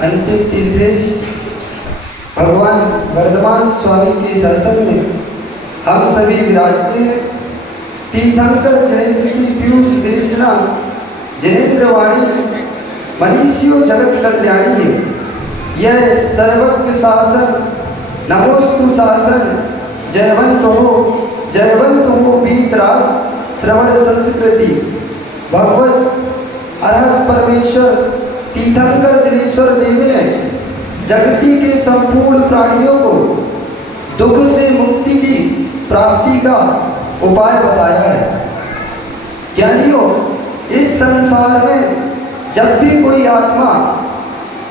अंतिम तीर्थेश भगवान वर्धमान स्वामी के शासन में हम सभी विराजते। तीर्थंकर जयेंद्र की पीयूष देशना जयेंद्र वाणी मनीषियों जगत कल्याणी है। यह सर्वज्ञ शासन नमोस्तु शासन जयवंत हो बीतराग श्रवण संस्कृति। भगवत अरहत परमेश्वर तीर्थंकर जनेश्वर देव ने जगती के संपूर्ण प्राणियों को दुख से मुक्ति की प्राप्ति का उपाय बताया है। ज्ञानियों, इस संसार में जब भी कोई आत्मा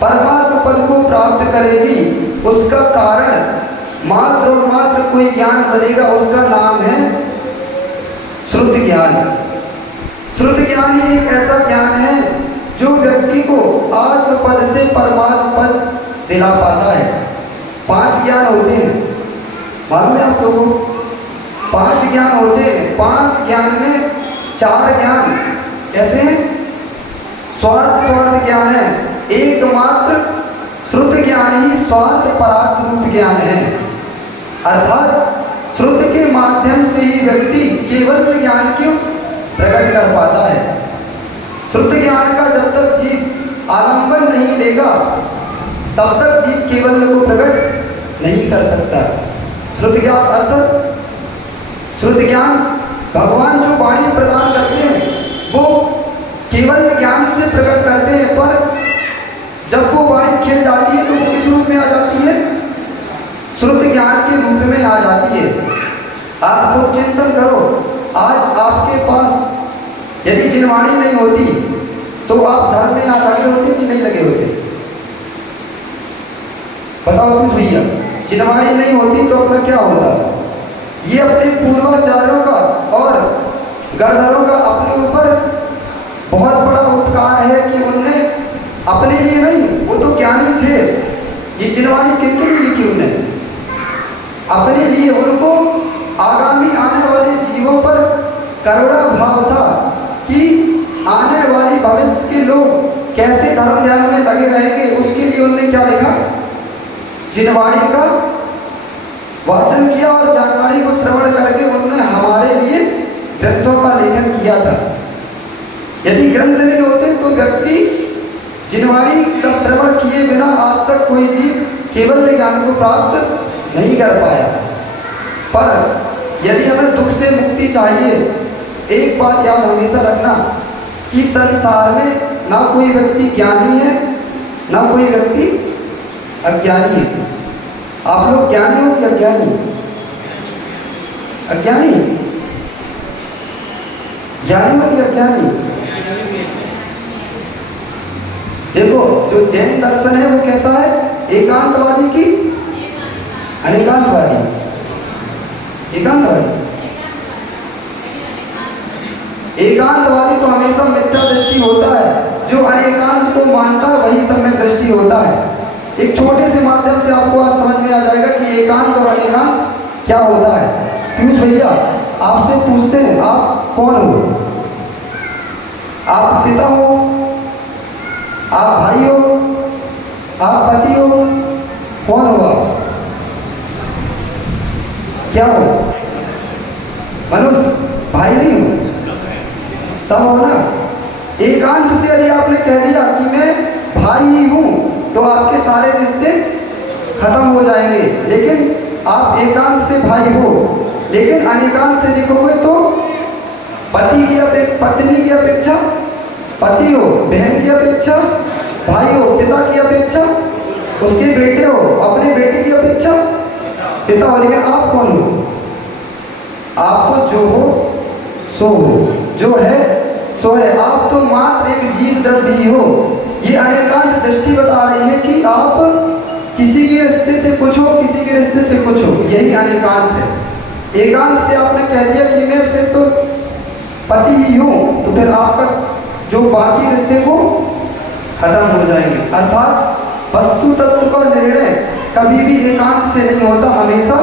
परमात्म पद को प्राप्त करेगी, उसका कारण मात्र और मात्र कोई ज्ञान बनेगा। उसका नाम है श्रुति ज्ञान। श्रुति ज्ञान ही एक ऐसा ज्ञान है जो व्यक्ति को आत्म पद से परमात्म पद दिला पाता है। 5 ज्ञान होते हैं, मालूम है आप लोगों को? 5 ज्ञान होते हैं। 5 ज्ञान में 4 ज्ञान कैसे हैं? स्वार्थ ज्ञान है। एकमात्र श्रुत ज्ञान ही स्वार्थ परार्थ रूप ज्ञान है। अर्थात श्रुत के माध्यम से ही व्यक्ति केवल ज्ञान क्यों प्रकट कर पाता है। श्रुत ज्ञान का जब तक जीव आलंबन नहीं लेगा, तब तक जीव केवल को प्रकट नहीं कर सकता। श्रुत ज्ञान अर्थ, श्रुत ज्ञान भगवान जो वाणी प्रदान करते हैं वो केवल ज्ञान से प्रकट करते हैं, पर जब वो वाणी खिल जाती है तो वो किस रूप में आ जाती है? श्रुत ज्ञान के रूप में आ जाती है। आप खुद चिंतन करो, आज आपके पास यदि जिनवाणी नहीं होती तो आप धर्म में लगे होते कि नहीं लगे होते? बताओ कुछ भैया। जिनवाणी नहीं होती तो अपना क्या होता? ये अपने पूर्वाचार्यों का और गणधरों का अपने ऊपर बहुत बड़ा उपकार है कि उनने अपने लिए नहीं, वो तो ज्ञानी थे, ये जिनवाणी किनके लिए लिखी उन्होंने? अपने लिए। उनको आगामी आने वाले जीवों पर करुणा भाव था कि आने वाली भविष्य के लोग कैसे धर्म ज्ञान में लगे रहेंगे, उसके लिए उन्होंने क्या लिखा? जिनवाणी का वाचन किया और जानवाणी को श्रवण करके उन्होंने हमारे लिए ग्रंथों का लेखन किया था। यदि ग्रंथ नहीं होते तो व्यक्ति जिनवाणी का श्रवण किए बिना आज तक कोई जीव केवल ज्ञान को प्राप्त नहीं कर पाया। पर यदि हमें दुख से मुक्ति चाहिए, एक बात याद हमेशा रखना कि संसार में ना कोई व्यक्ति ज्ञानी है ना कोई व्यक्ति अज्ञानी है। आप लोग ज्ञानी हो कि अज्ञानी? अज्ञानी? ज्ञानी हो कि अज्ञानी? देखो, जो जैन दर्शन है वो कैसा है? एकांतवादी की अनेकांतवादी? एकांतवादी। एकांतवादी तो हमेशा मिथ्या दृष्टि होता है, जो अनेकांत को मानता है वही सम्यक दृष्टि होता है। एक छोटे से माध्यम से आपको आज समझ में आ जाएगा कि एकांत और अनेकांत क्या होता है। पीयूष भैया आपसे पूछते हैं, आप कौन हो? आप पिता हो, आप भाई हो, आप पति हो, कौन हो आप? क्या हो? मनुष्य? भाई नहीं हो? सब हो ना? एकांत से यदि आपने कह दिया कि मैं भाई ही हूं तो आपके सारे रिश्ते खत्म हो जाएंगे। लेकिन आप एकांत से भाई हो, लेकिन अनेकांत से देखोगे तो पति की पत्नी की अपेक्षा पति हो, बहन की अपेक्षा भाई हो, पिता की अपेक्षा उसके बेटे हो, अपने बेटे की अपेक्षा पिता हो। लेकिन आप कौन हो? आप तो जो हो सो हो, जो है सो है। आप तो मात्र एक जीव द्रव्य ही हो। ये अनेकांत दृष्टि बता रही है कि आप किसी के रिश्ते से कुछ हो, किसी के रिश्ते से कुछ हो, यही अनेकांत है। एकांत से आपने कह दिया कि मैं सिर्फ तो पति ही हूँ, तो फिर आपका जो बाकी रिश्ते को खत्म हो जाएंगे। अर्थात वस्तु तत्व का निर्णय कभी भी एकांत से नहीं होता, हमेशा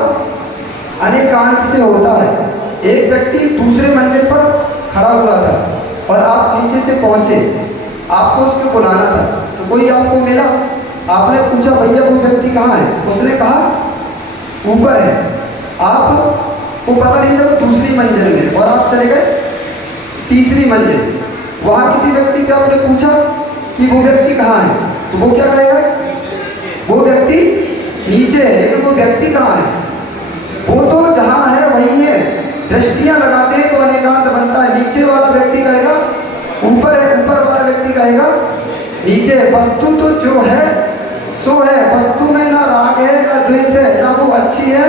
अनेकांत से होता है। एक व्यक्ति दूसरे मंजिल पर खड़ा हुआ था और आप नीचे से पहुंचे, आपको उसको बुलाना था, तो कोई आपको मिला, आपने पूछा भैया वो व्यक्ति कहाँ है? उसने कहा ऊपर है। आपको पता नहीं था वो दूसरी मंजिल में, और आप चले गए तीसरी मंजिल। वहां किसी व्यक्ति से आपने पूछा कि वो व्यक्ति कहाँ है, तो वो क्या कहेगा? वो व्यक्ति नीचे है। लेकिन वो व्यक्ति कहाँ है? वो तो जहां है वही है। दृष्टियां लगाते हैं तो अनेकांत बनता है। नीचे वाला व्यक्ति कहेगा ऊपर है, ऊपर वाला व्यक्ति कहेगा नीचे है। वस्तु तो जो है सो है। वस्तु में ना राग है ना द्वेष है, ना वो अच्छी है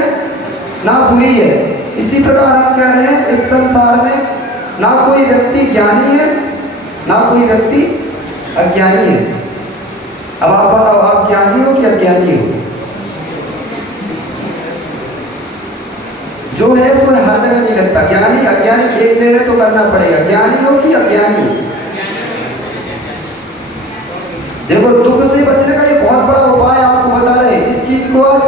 ना बुरी है। इसी प्रकार हम कह रहे हैं इस संसार में ना कोई व्यक्ति ज्ञानी है ना कोई व्यक्ति अज्ञानी है। अब आप बताओ, आप ज्ञानी हो कि अज्ञानी हो? जो है सो हर जगह नहीं लगता। ज्ञानी अज्ञानी एक निर्णय तो करना पड़ेगा, ज्ञानी हो कि अज्ञानी। देखो, दुख से बचने का ये बहुत बड़ा उपाय आपको बता रहे हैं। इस चीज को आज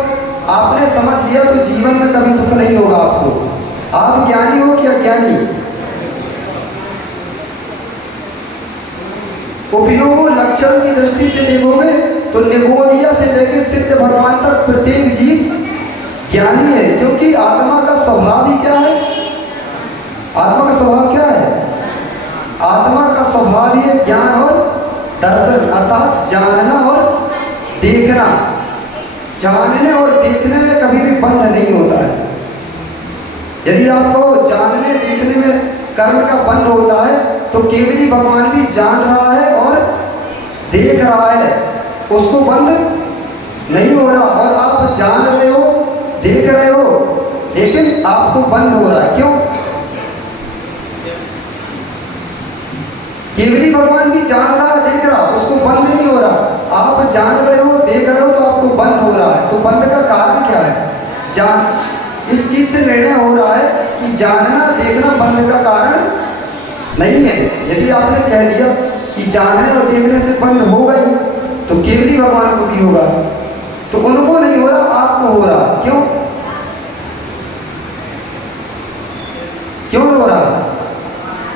आपने समझ लिया तो जीवन में कभी दुख नहीं होगा आपको। आप ज्ञानी हो कि अज्ञानी? उपयोग लक्षण की दृष्टि से देखोगे तो निगोदिया से लेकर सिद्ध भगवान तक प्रत्येक जीव ज्ञानी है, क्योंकि आत्मा का स्वभाव ही क्या है? आत्मा का स्वभाव क्या है? आत्मा का स्वभाव ही है ज्ञान और दर्शन, अर्थात जानना और देखना। जानने और देखने में कभी भी बंध नहीं होता है। यदि आपको जानने देखने में कर्म का बंध होता है तो केवली भगवान भी जान रहा है और देख रहा है, उसको बंद नहीं हो रहा। और आप जान रहे हो, देख रहे हो, लेकिन आपको बंद हो रहा है। क्यों? केवली भगवान भी जान रहा, देख रहा, उसको बंद नहीं हो रहा। आप जान रहे हो, देख रहे हो, तो आपको बंद हो रहा है। तो बंद का कारण क्या है? जान। इस चीज से निर्णय हो रहा है कि जानना देखना बंद का कारण नहीं है। यदि आपने कह दिया कि जानने और देखने से बंद हो गई तो केवली भगवान को भी होगा, तो उनको नहीं हो रहा, आपको हो रहा। क्यों? क्यों हो रहा?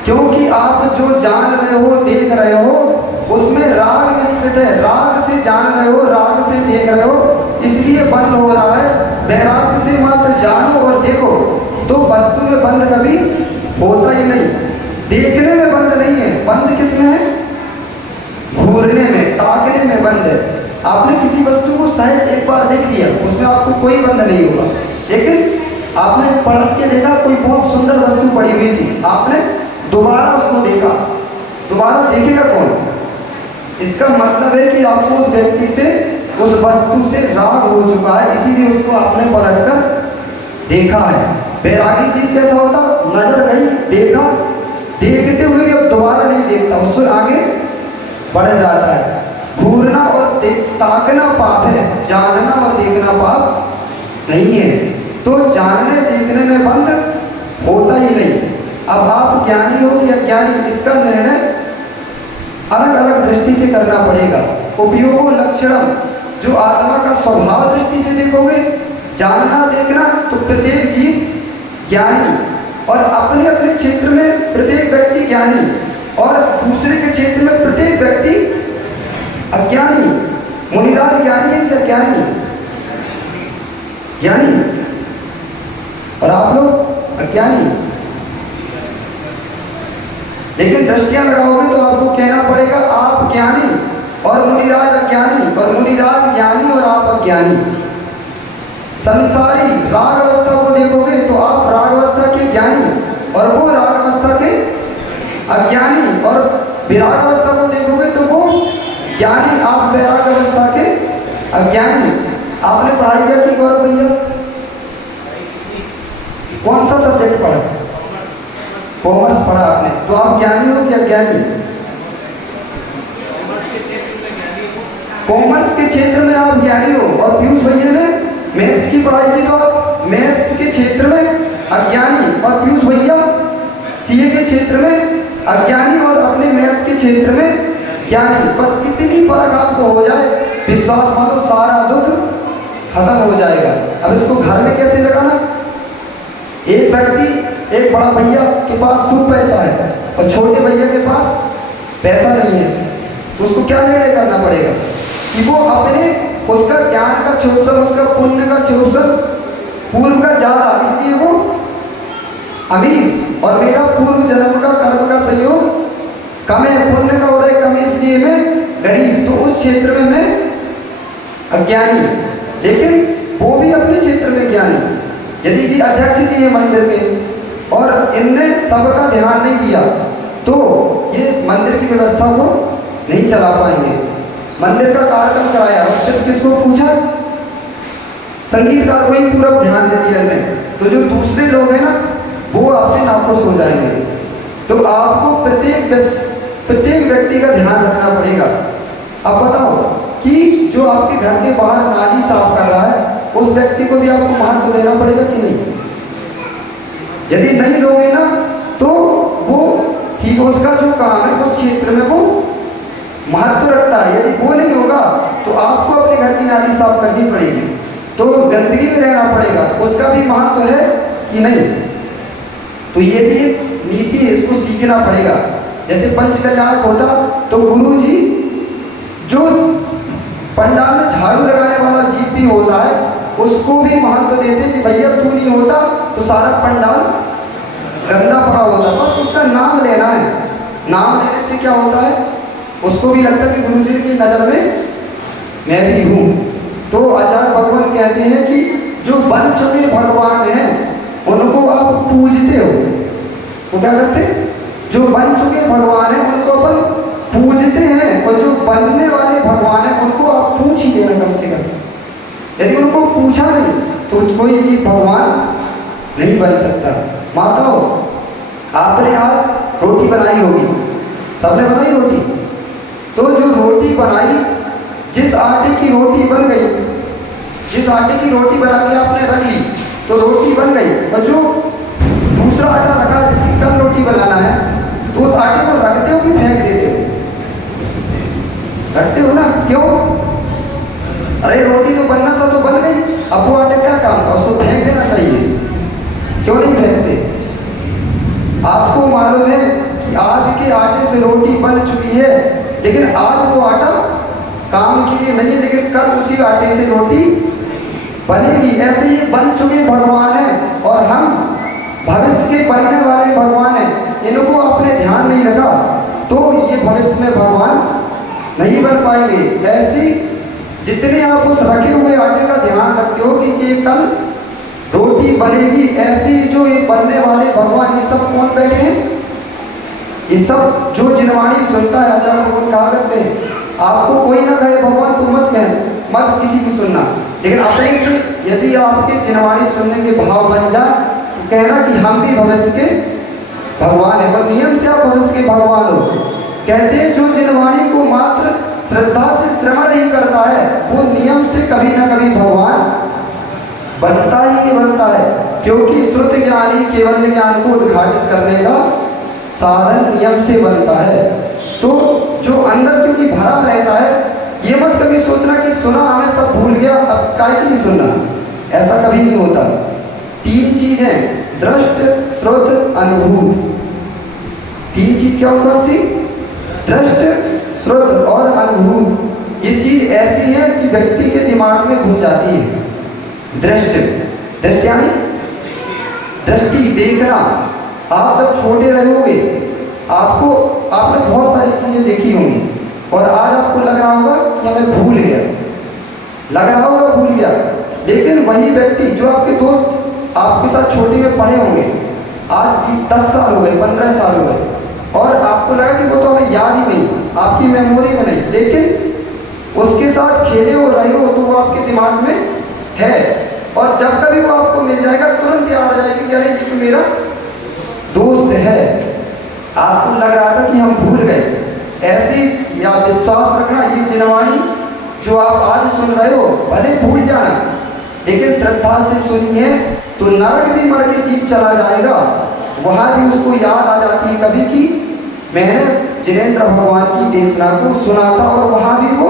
क्योंकि आप जो जान रहे हो, देख रहे हो, उसमें राग मिश्रित है। राग से जान रहे हो, राग से देख रहे हो, इसलिए बंद हो रहा है। वैराग्य से मात्र जानो और देखो तो वस्तु में बंद कभी होता ही नहीं। देखने में बंद नहीं है, बंद किसमें है? घूरने में, ताकने में बंद है। आपने किसी वस्तु को सहज एक बार देख लिया, उसमें आपको कोई बंद नहीं होगा। लेकिन आपने पलट के देखा, कोई बहुत सुंदर वस्तु पड़ी हुई थी, आपने दोबारा उसको देखा, दोबारा देखेगा कौन? इसका मतलब है कि आपको उस व्यक्ति से, उस वस्तु से राग हो चुका है, इसीलिए उसको आपने पलट कर देखा है। बैरागी जीव कैसा होता, नजर गई, देखा, देखते हुए भी अब दोबारा नहीं देखता, उससे आगे बढ़ जाता है। घूरना और ताकना पाप है, जानना और देखना पाप नहीं है। तो जानने देखने में बंद होता ही नहीं। अब आप ज्ञानी हो या अज्ञानी, इसका निर्णय अलग अलग दृष्टि से करना पड़ेगा। उपयोगो लक्षणम, जो आत्मा का स्वभाव दृष्टि से देखोगे, जानना देखना, तो प्रत्येक जीव ज्ञानी, और अपने अपने क्षेत्र में प्रत्येक व्यक्ति ज्ञानी, और दूसरे के क्षेत्र में प्रत्येक व्यक्ति अज्ञानी। मुनिराज ज्ञानी है क्या, ज्ञानी ज्ञानी, और आप लोग अज्ञानी। लेकिन दृष्टियां लगाओगे तो आपको कहना पड़ेगा आप ज्ञानी और मुनिराज अज्ञानी, और मुनिराज ज्ञानी और आप अज्ञानी। संसारी राग अवस्था को देखोगे तो आप राग अवस्था के ज्ञानी और वो राग अवस्था के अज्ञानी, और विराग अवस्था को देखोगे तो वो ज्ञानी, आप वैराग अवस्था के अज्ञानी। आपने पढ़ाई क्या की गौरव भैया, कौन सा सब्जेक्ट पढ़ा, कॉमर्स पढ़ा आपने, तो आप ज्ञानी हो कि अज्ञानी? कॉमर्स के क्षेत्र में आप ज्ञानी हो, और पीयूष भैया ने मैथ्स की पढ़ाई की तो आप मैथ्स के क्षेत्र में अज्ञानी, और पीयूष भैया सीए के क्षेत्र में अज्ञानी और अपने मैथ्स के क्षेत्र में ज्ञानी। बस इतनी फर्क आपको हो जाए, विश्वास मानो सारा दुख खत्म हो जाएगा। अब इसको घर में कैसे लगाना, एक व्यक्ति, एक बड़ा भैया के पास खूब पैसा है और छोटे भैया के पास पैसा नहीं है, तो उसको क्या निर्णय करना पड़ेगा कि वो अपने, उसका ज्ञान का क्षोभन, उसका पुण्य का क्षोभन पूर्व का ज्यादा, इसलिए वो अमीर, और मेरा पूर्व जन्म का कर्म का संयोग कम है, पुण्य का उदय कम है, इसलिए मैं गरीब, तो उस क्षेत्र में मैं अज्ञानी। लेकिन वो भी अपने क्षेत्र में ज्ञानी। यदि कि अध्यक्ष जी है मंदिर के और इनने सबका ध्यान नहीं दिया तो ये मंदिर की व्यवस्था को नहीं चला पाएंगे। मंदिर का कार्यक्रम कराया, सिर्फ किसको पूछा, संगीतकार को ही पूरा ध्यान दे दिया ने, तो जो दूसरे लोग हैं ना वो आपसे नाखुश हो जाएंगे। तो आपको प्रत्येक व्यक्ति का ध्यान रखना पड़ेगा। अब बताओ कि जो आपके घर के बाहर नाली साफ कर रहा है, उस व्यक्ति को भी आपको महत्व देना पड़ेगा कि नहीं? यदि नहीं दोगे ना तो वो ठीक, उसका जो काम है उस क्षेत्र में वो महत्व रखता है। यदि वो नहीं होगा तो आपको अपने घर की नाली साफ करनी पड़ेगी, तो गंदगी में रहना पड़ेगा, उसका भी महत्व है कि नहीं? तो ये भी एक नीति है, इसको सीखना पड़ेगा। जैसे पंच कल्याणक होता तो गुरु जी जो पंडाल में झाड़ू लगाने वाला जीव भी होता है उसको भी महत्व देते कि भैया तू नहीं होता तो सारा पंडाल गंदा पड़ा होता, बस उसका नाम लेना है। नाम लेने से क्या होता है, उसको भी लगता है कि गुरु जी की नज़र में मैं भी हूँ। तो आचार्य भगवान कहते हैं कि जो बन चुके भगवान हैं उनको आप पूजते हो, वो क्या करते, जो बन चुके भगवान हैं उनको अपन पूजते हैं, और जो बनने वाले भगवान हैं उनको आप पूछ ही लेना कम से कम। यदि उनको पूछा नहीं तो कोई भी भगवान नहीं बन सकता। माताओं, आपने आज रोटी बनाई होगी, सबने बनाई रोटी, तो जो रोटी बनाई, जिस आटे की रोटी बन गई, जिस आटे की रोटी बना के आपने रख ली तो रोटी बन गई, और जो दूसरा आटा रखा जिसकी कल रोटी बनाना है तो उस आटे को रखते हो कि फेंक देते हो? रखते हो ना, क्यों? अरे रोटी तो बनना था तो बन गई, अब वो आटे क्या काम था, उसको फेंक देना चाहिए, क्यों नहीं फेंकते? आपको मालूम है कि आज के आटे से रोटी बन चुकी है, लेकिन आज वो आटा काम के लिए नहीं है, लेकिन कल उसी आटे से रोटी बनेगी। ऐसे ही बन चुके भगवान हैं और हम भविष्य के बनने वाले भगवान हैं, इनको आपने ध्यान नहीं रखा तो ये भविष्य में भगवान नहीं बन पाएंगे। ऐसी जितने आप उस रखे हुए आटे का ध्यान रखते हो कि ये कल रोटी बनेगी, ऐसी जो ये बनने वाले भगवान, ये सब कौन बैठे हैं? ये सब जो जिनवाणी सुनता है, आचार्य भगवान कहा करते हैं आपको कोई ना कहे भगवान तो मत कहना, मत किसी को सुनना, लेकिन अपने से यदि आपके जिनवाणी सुनने के भाव बन जाए तो कहना कि हम भी भविष्य के भगवान है, पर नियम से आप भविष्य के भगवान हो। कहते हैं जो जिनवाणी को मात्र श्रद्धा से श्रवण ही करता है वो नियम से कभी ना कभी भगवान बनता ही बनता है, क्योंकि श्रुत ज्ञानी केवल ज्ञान को उद्घाटित करने का साधन नियम से बनता है। तो जो अंदर क्योंकि भरा रहता है, ये मत कभी सोचना कि सुना हमें सब भूल गया अब काहे की सुनना, ऐसा कभी नहीं होता। तीन चीज है, दृष्ट श्रुत अनुभूत। तीन चीज क्या कौन सी? दृष्ट श्रुत और अनुभूत। ये चीज ऐसी है कि व्यक्ति के दिमाग में घुस जाती है। दृष्ट, दृष्टि यानी दृष्टि, देखना। आप जब छोटे रहोगे आपने बहुत सारी चीजें देखी होंगी और आज आपको लग रहा होगा कि हमें भूल गया, लग रहा होगा भूल गया, लेकिन वही व्यक्ति जो आपके दोस्त आपके साथ छोटे में पढ़े होंगे, आज भी 10 साल हो गए, 15 साल हो गए, और आपको लगा कि वो तो हमें याद ही नहीं, आपकी मेमोरी में नहीं, लेकिन उसके साथ खेले हो रहे हो तो वो आपके दिमाग में है, और जब कभी वो आपको मिल जाएगा तुरंत याद आ जाएगी कि अरे ये तो मेरा दोस्त है। आपको लग रहा था कि हम भूल गए, ऐसी या विश्वास रखना, ये जिनवाणी जो आप आज सुन रहे हो भले भूल जाना, लेकिन श्रद्धा से सुनिए तो नरक भी मर के जीव चला जाएगा, वहां भी उसको याद आ जाती है कभी कि मैंने जिनेंद्र भगवान की देशना को सुना था, और वहां भी वो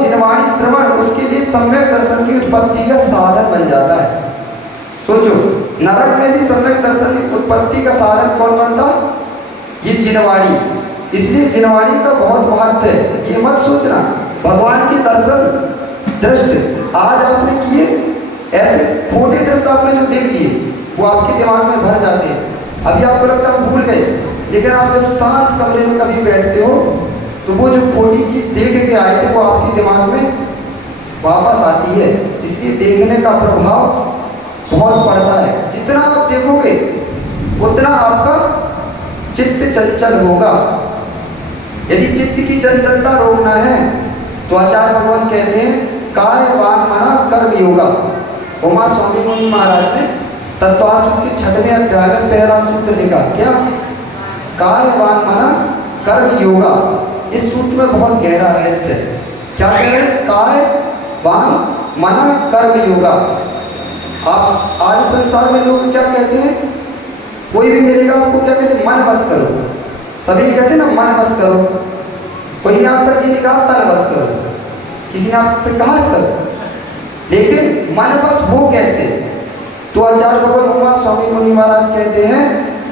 जिनवाणी श्रवण उसके लिए सम्यक दर्शन की उत्पत्ति का साधन बन जाता है। सोचो, नरक में भी सम्यक दर्शन की उत्पत्ति का साधन कौन बनता? ये जिनवाणी। इसलिए जिनवाणी का बहुत महत्व है। ये मत सोचना भगवान के दर्शन दृष्ट आज आपने किए, ऐसे खोटे दृश्य आपने जो देख लिए वो आपके दिमाग में भर जाते हैं। अभी आपको लगता है भूल गए, लेकिन आप जब शांत कमरे में कभी बैठते हो तो वो जो खोटी चीज देख के आए थे वो आपके दिमाग में वापस आती है। इसलिए देखने का प्रभाव बहुत पड़ता है। जितना आप देखोगे उतना आपका चित्त चंचल होगा। यदि चित्त की चंचलता रोकना है तो आचार्य भगवान कहते हैं काय वान मना कर्म योगा। उमा स्वामी मुनि महाराज ने तत्वासूत्र के 6वें अध्याय में पहला सूत्र लिखा, क्या? काय वान मना कर्म योगा। इस सूत्र में बहुत गहरा रहस्य है। क्या कह रहे हैं? काय वान मना कर्म योगा। आप आज संसार में लोग क्या कहते हैं? कोई भी मिलेगा आपको क्या कहते हैं? मन बस करो। सभी कहते हैं ना मन बस करो। कोई ने आज तक ये कहा तन बस करो, किसी ने आज तक कहा इस तक। लेकिन मन बस हो कैसे? तो आचार्य भगवान उमा स्वामी मुनि महाराज कहते हैं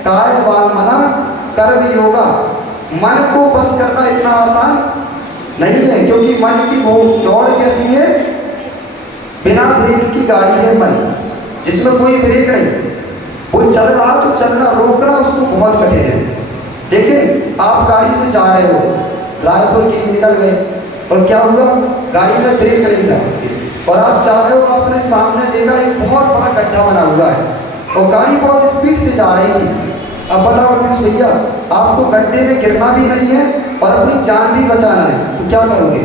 काय वान मना कर्म योगा। मन को बस करना इतना आसान नहीं है, क्योंकि मन की वो दौड़ कैसी है? बिना ब्रेक की गाड़ी है मन, जिसमें कोई ब्रेक नहीं। वो चल रहा तो चलना, रोकना उसको बहुत कठिन है। लेकिन आप गाड़ी से जा रहे हो, रायपुर के लिए निकल गए और क्या हुआ? गाड़ी में ब्रेक नहीं था और आप जा रहे हो, आपने सामने देखा एक बहुत बड़ा गड्ढा बना हुआ है और गाड़ी बहुत स्पीड से जा रही थी। अब बताओ भैया, आपको गड्ढे में गिरना भी नहीं है और अपनी जान भी बचाना है, तो क्या करोगे?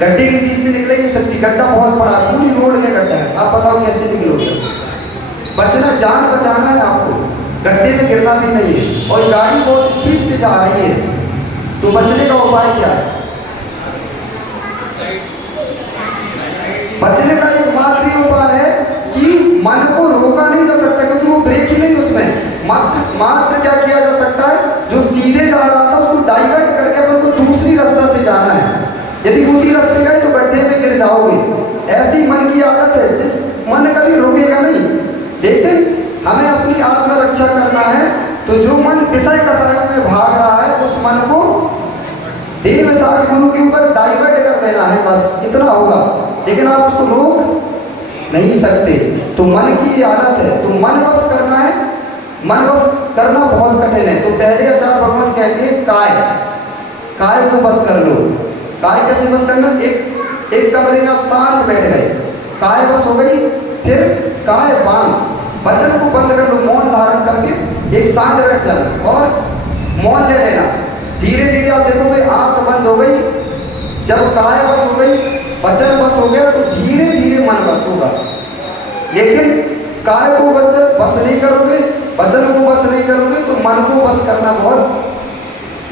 गड्ढे के बीच से निकले नहीं सकती, गड्ढा बहुत बड़ा है, पूरी रोड में गड्ढा है। आप बताओ कैसे निकलोगे? बचना, जान बचाना है आपको, गड्ढे में गिरना भी नहीं है और गाड़ी बहुत स्पीड से जा रही है, तो बचने का उपाय क्या है? बचने का एकमात्र उपाय है कि मन को रोका नहीं जा सकता, क्योंकि वो ब्रेक ही नहीं उसमें। मात्र क्या किया जा सकता है? जो सीधे जा रहा था उसको डाइवर्ट करके अपन को दूसरी रास्ता से जाना है। यदि दूसरी रास्ते गए तो गड्ढे में गिर जाओगे। ऐसी मन की आदत है, जिस मन कभी रुकेगा नहीं। लेकिन हमें अपनी आत्मरक्षा करना है, तो जो मन विषय कसायों में भाग रहा है उस मन को देव साज गुरु के ऊपर डाइवर्ट कर देना है, बस इतना होगा। लेकिन आप उसको रोक नहीं सकते। तो मन की आदत है, तो मन बस करना है। मन बस करना बहुत कठिन है। तो पहले आचार्य भगवान कहते हैं काय को बस कर लो। काय कैसे बस करना? एक कमरे में आप शांत बैठ गए, काय बस हो गई। फिर काय वान, वचन को बंद कर लो, मौन धारण करके एक शांत बैठ जाना। और काय बस हो गई, वचन बस हो गया, तो धीरे धीरे मन बस होगा। लेकिन काय को बस नहीं करोगे, वचन को बस नहीं करोगे, तो मन को बस करना बहुत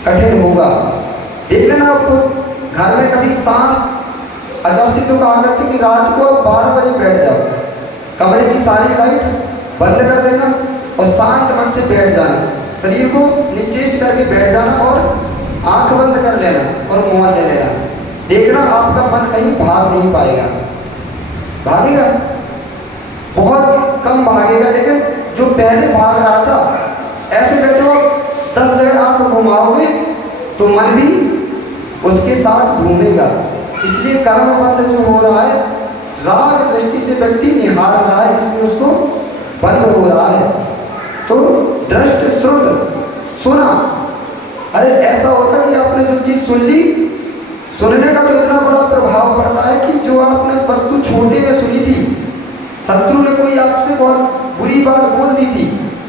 कठिन होगा। देख लेना आपको घर में कभी शांत अचानक से तो कहा करते कि रात को आप 12 बजे बैठ जाओ, कमरे की सारी लाइट बंद कर देना और शांत मन से बैठ जाना, शरीर को निचेष्ट करके बैठ जाना और आंख बंद कर लेना और मौन ले लेना। देखना आपका मन कहीं भाग नहीं पाएगा। भागेगा बहुत कम भागेगा, लेकिन जो पहले भाग रहा था, ऐसे बैठो आप 10 जगह आप घुमाओगे तो मन भी उसके साथ घूमेगा। इसलिए कर्म बंद जो हो रहा है, राग दृष्टि से व्यक्ति निहार रहा है, इसलिए उसको बंद हो रहा है। तो दृष्ट श्रुत सुना, अरे ऐसा होता है कि आपने जो चीज सुन ली, सुनने का तो इतना बड़ा प्रभाव पड़ता है कि जो आपने वस्तु छोटे में सुनी थी, शत्रु ने कोई आपसे बहुत बुरी बात बोल दी थी,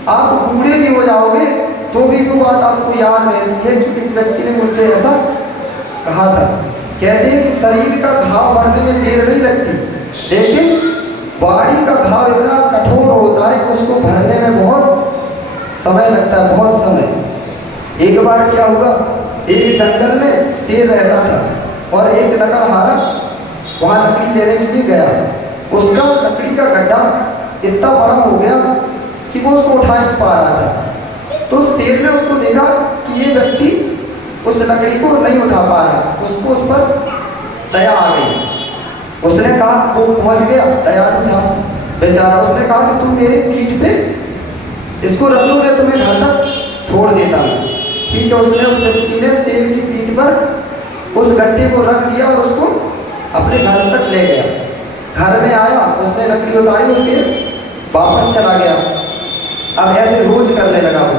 आप बूढ़े भी हो जाओगे तो भी वो बात आपको याद रहती है कि इस व्यक्ति ने मुझसे ऐसा कहा था। कहते हैं कि शरीर का घाव भरने में देर नहीं लगती, लेकिन वाणी का घाव इतना कठोर होता है कि उसको भरने में बहुत समय लगता है, बहुत समय। एक बार क्या हुआ, एक जंगल में शेर रहता था और एक लकड़हारा वहाँ लकड़ी लेने के लिए गया। उसका लकड़ी का गड्ढा इतना बड़ा हो गया कि वो उसको उठा नहीं पा रहा था। तो शेर ने उसको देखा कि ये व्यक्ति उस लकड़ी को नहीं उठा पा रहा, उसको उस पर दया आ गई। उसने कहा, वो पहुंच गया, दयालु था बेचारा, उसने कहा कि तुम मेरे पीठ पे इसको रख दो, मैं तुम्हें घर तक छोड़ देता हूँ। ठीक है, उसने उस व्यक्ति ने शेर की पीठ पर उस गड्ढे को रख दिया और उसको अपने घर तक ले गया। घर में आया, उसने लकड़ी उतारी, उसके वापस चला गया। अब ऐसे रोज करने लगा वो।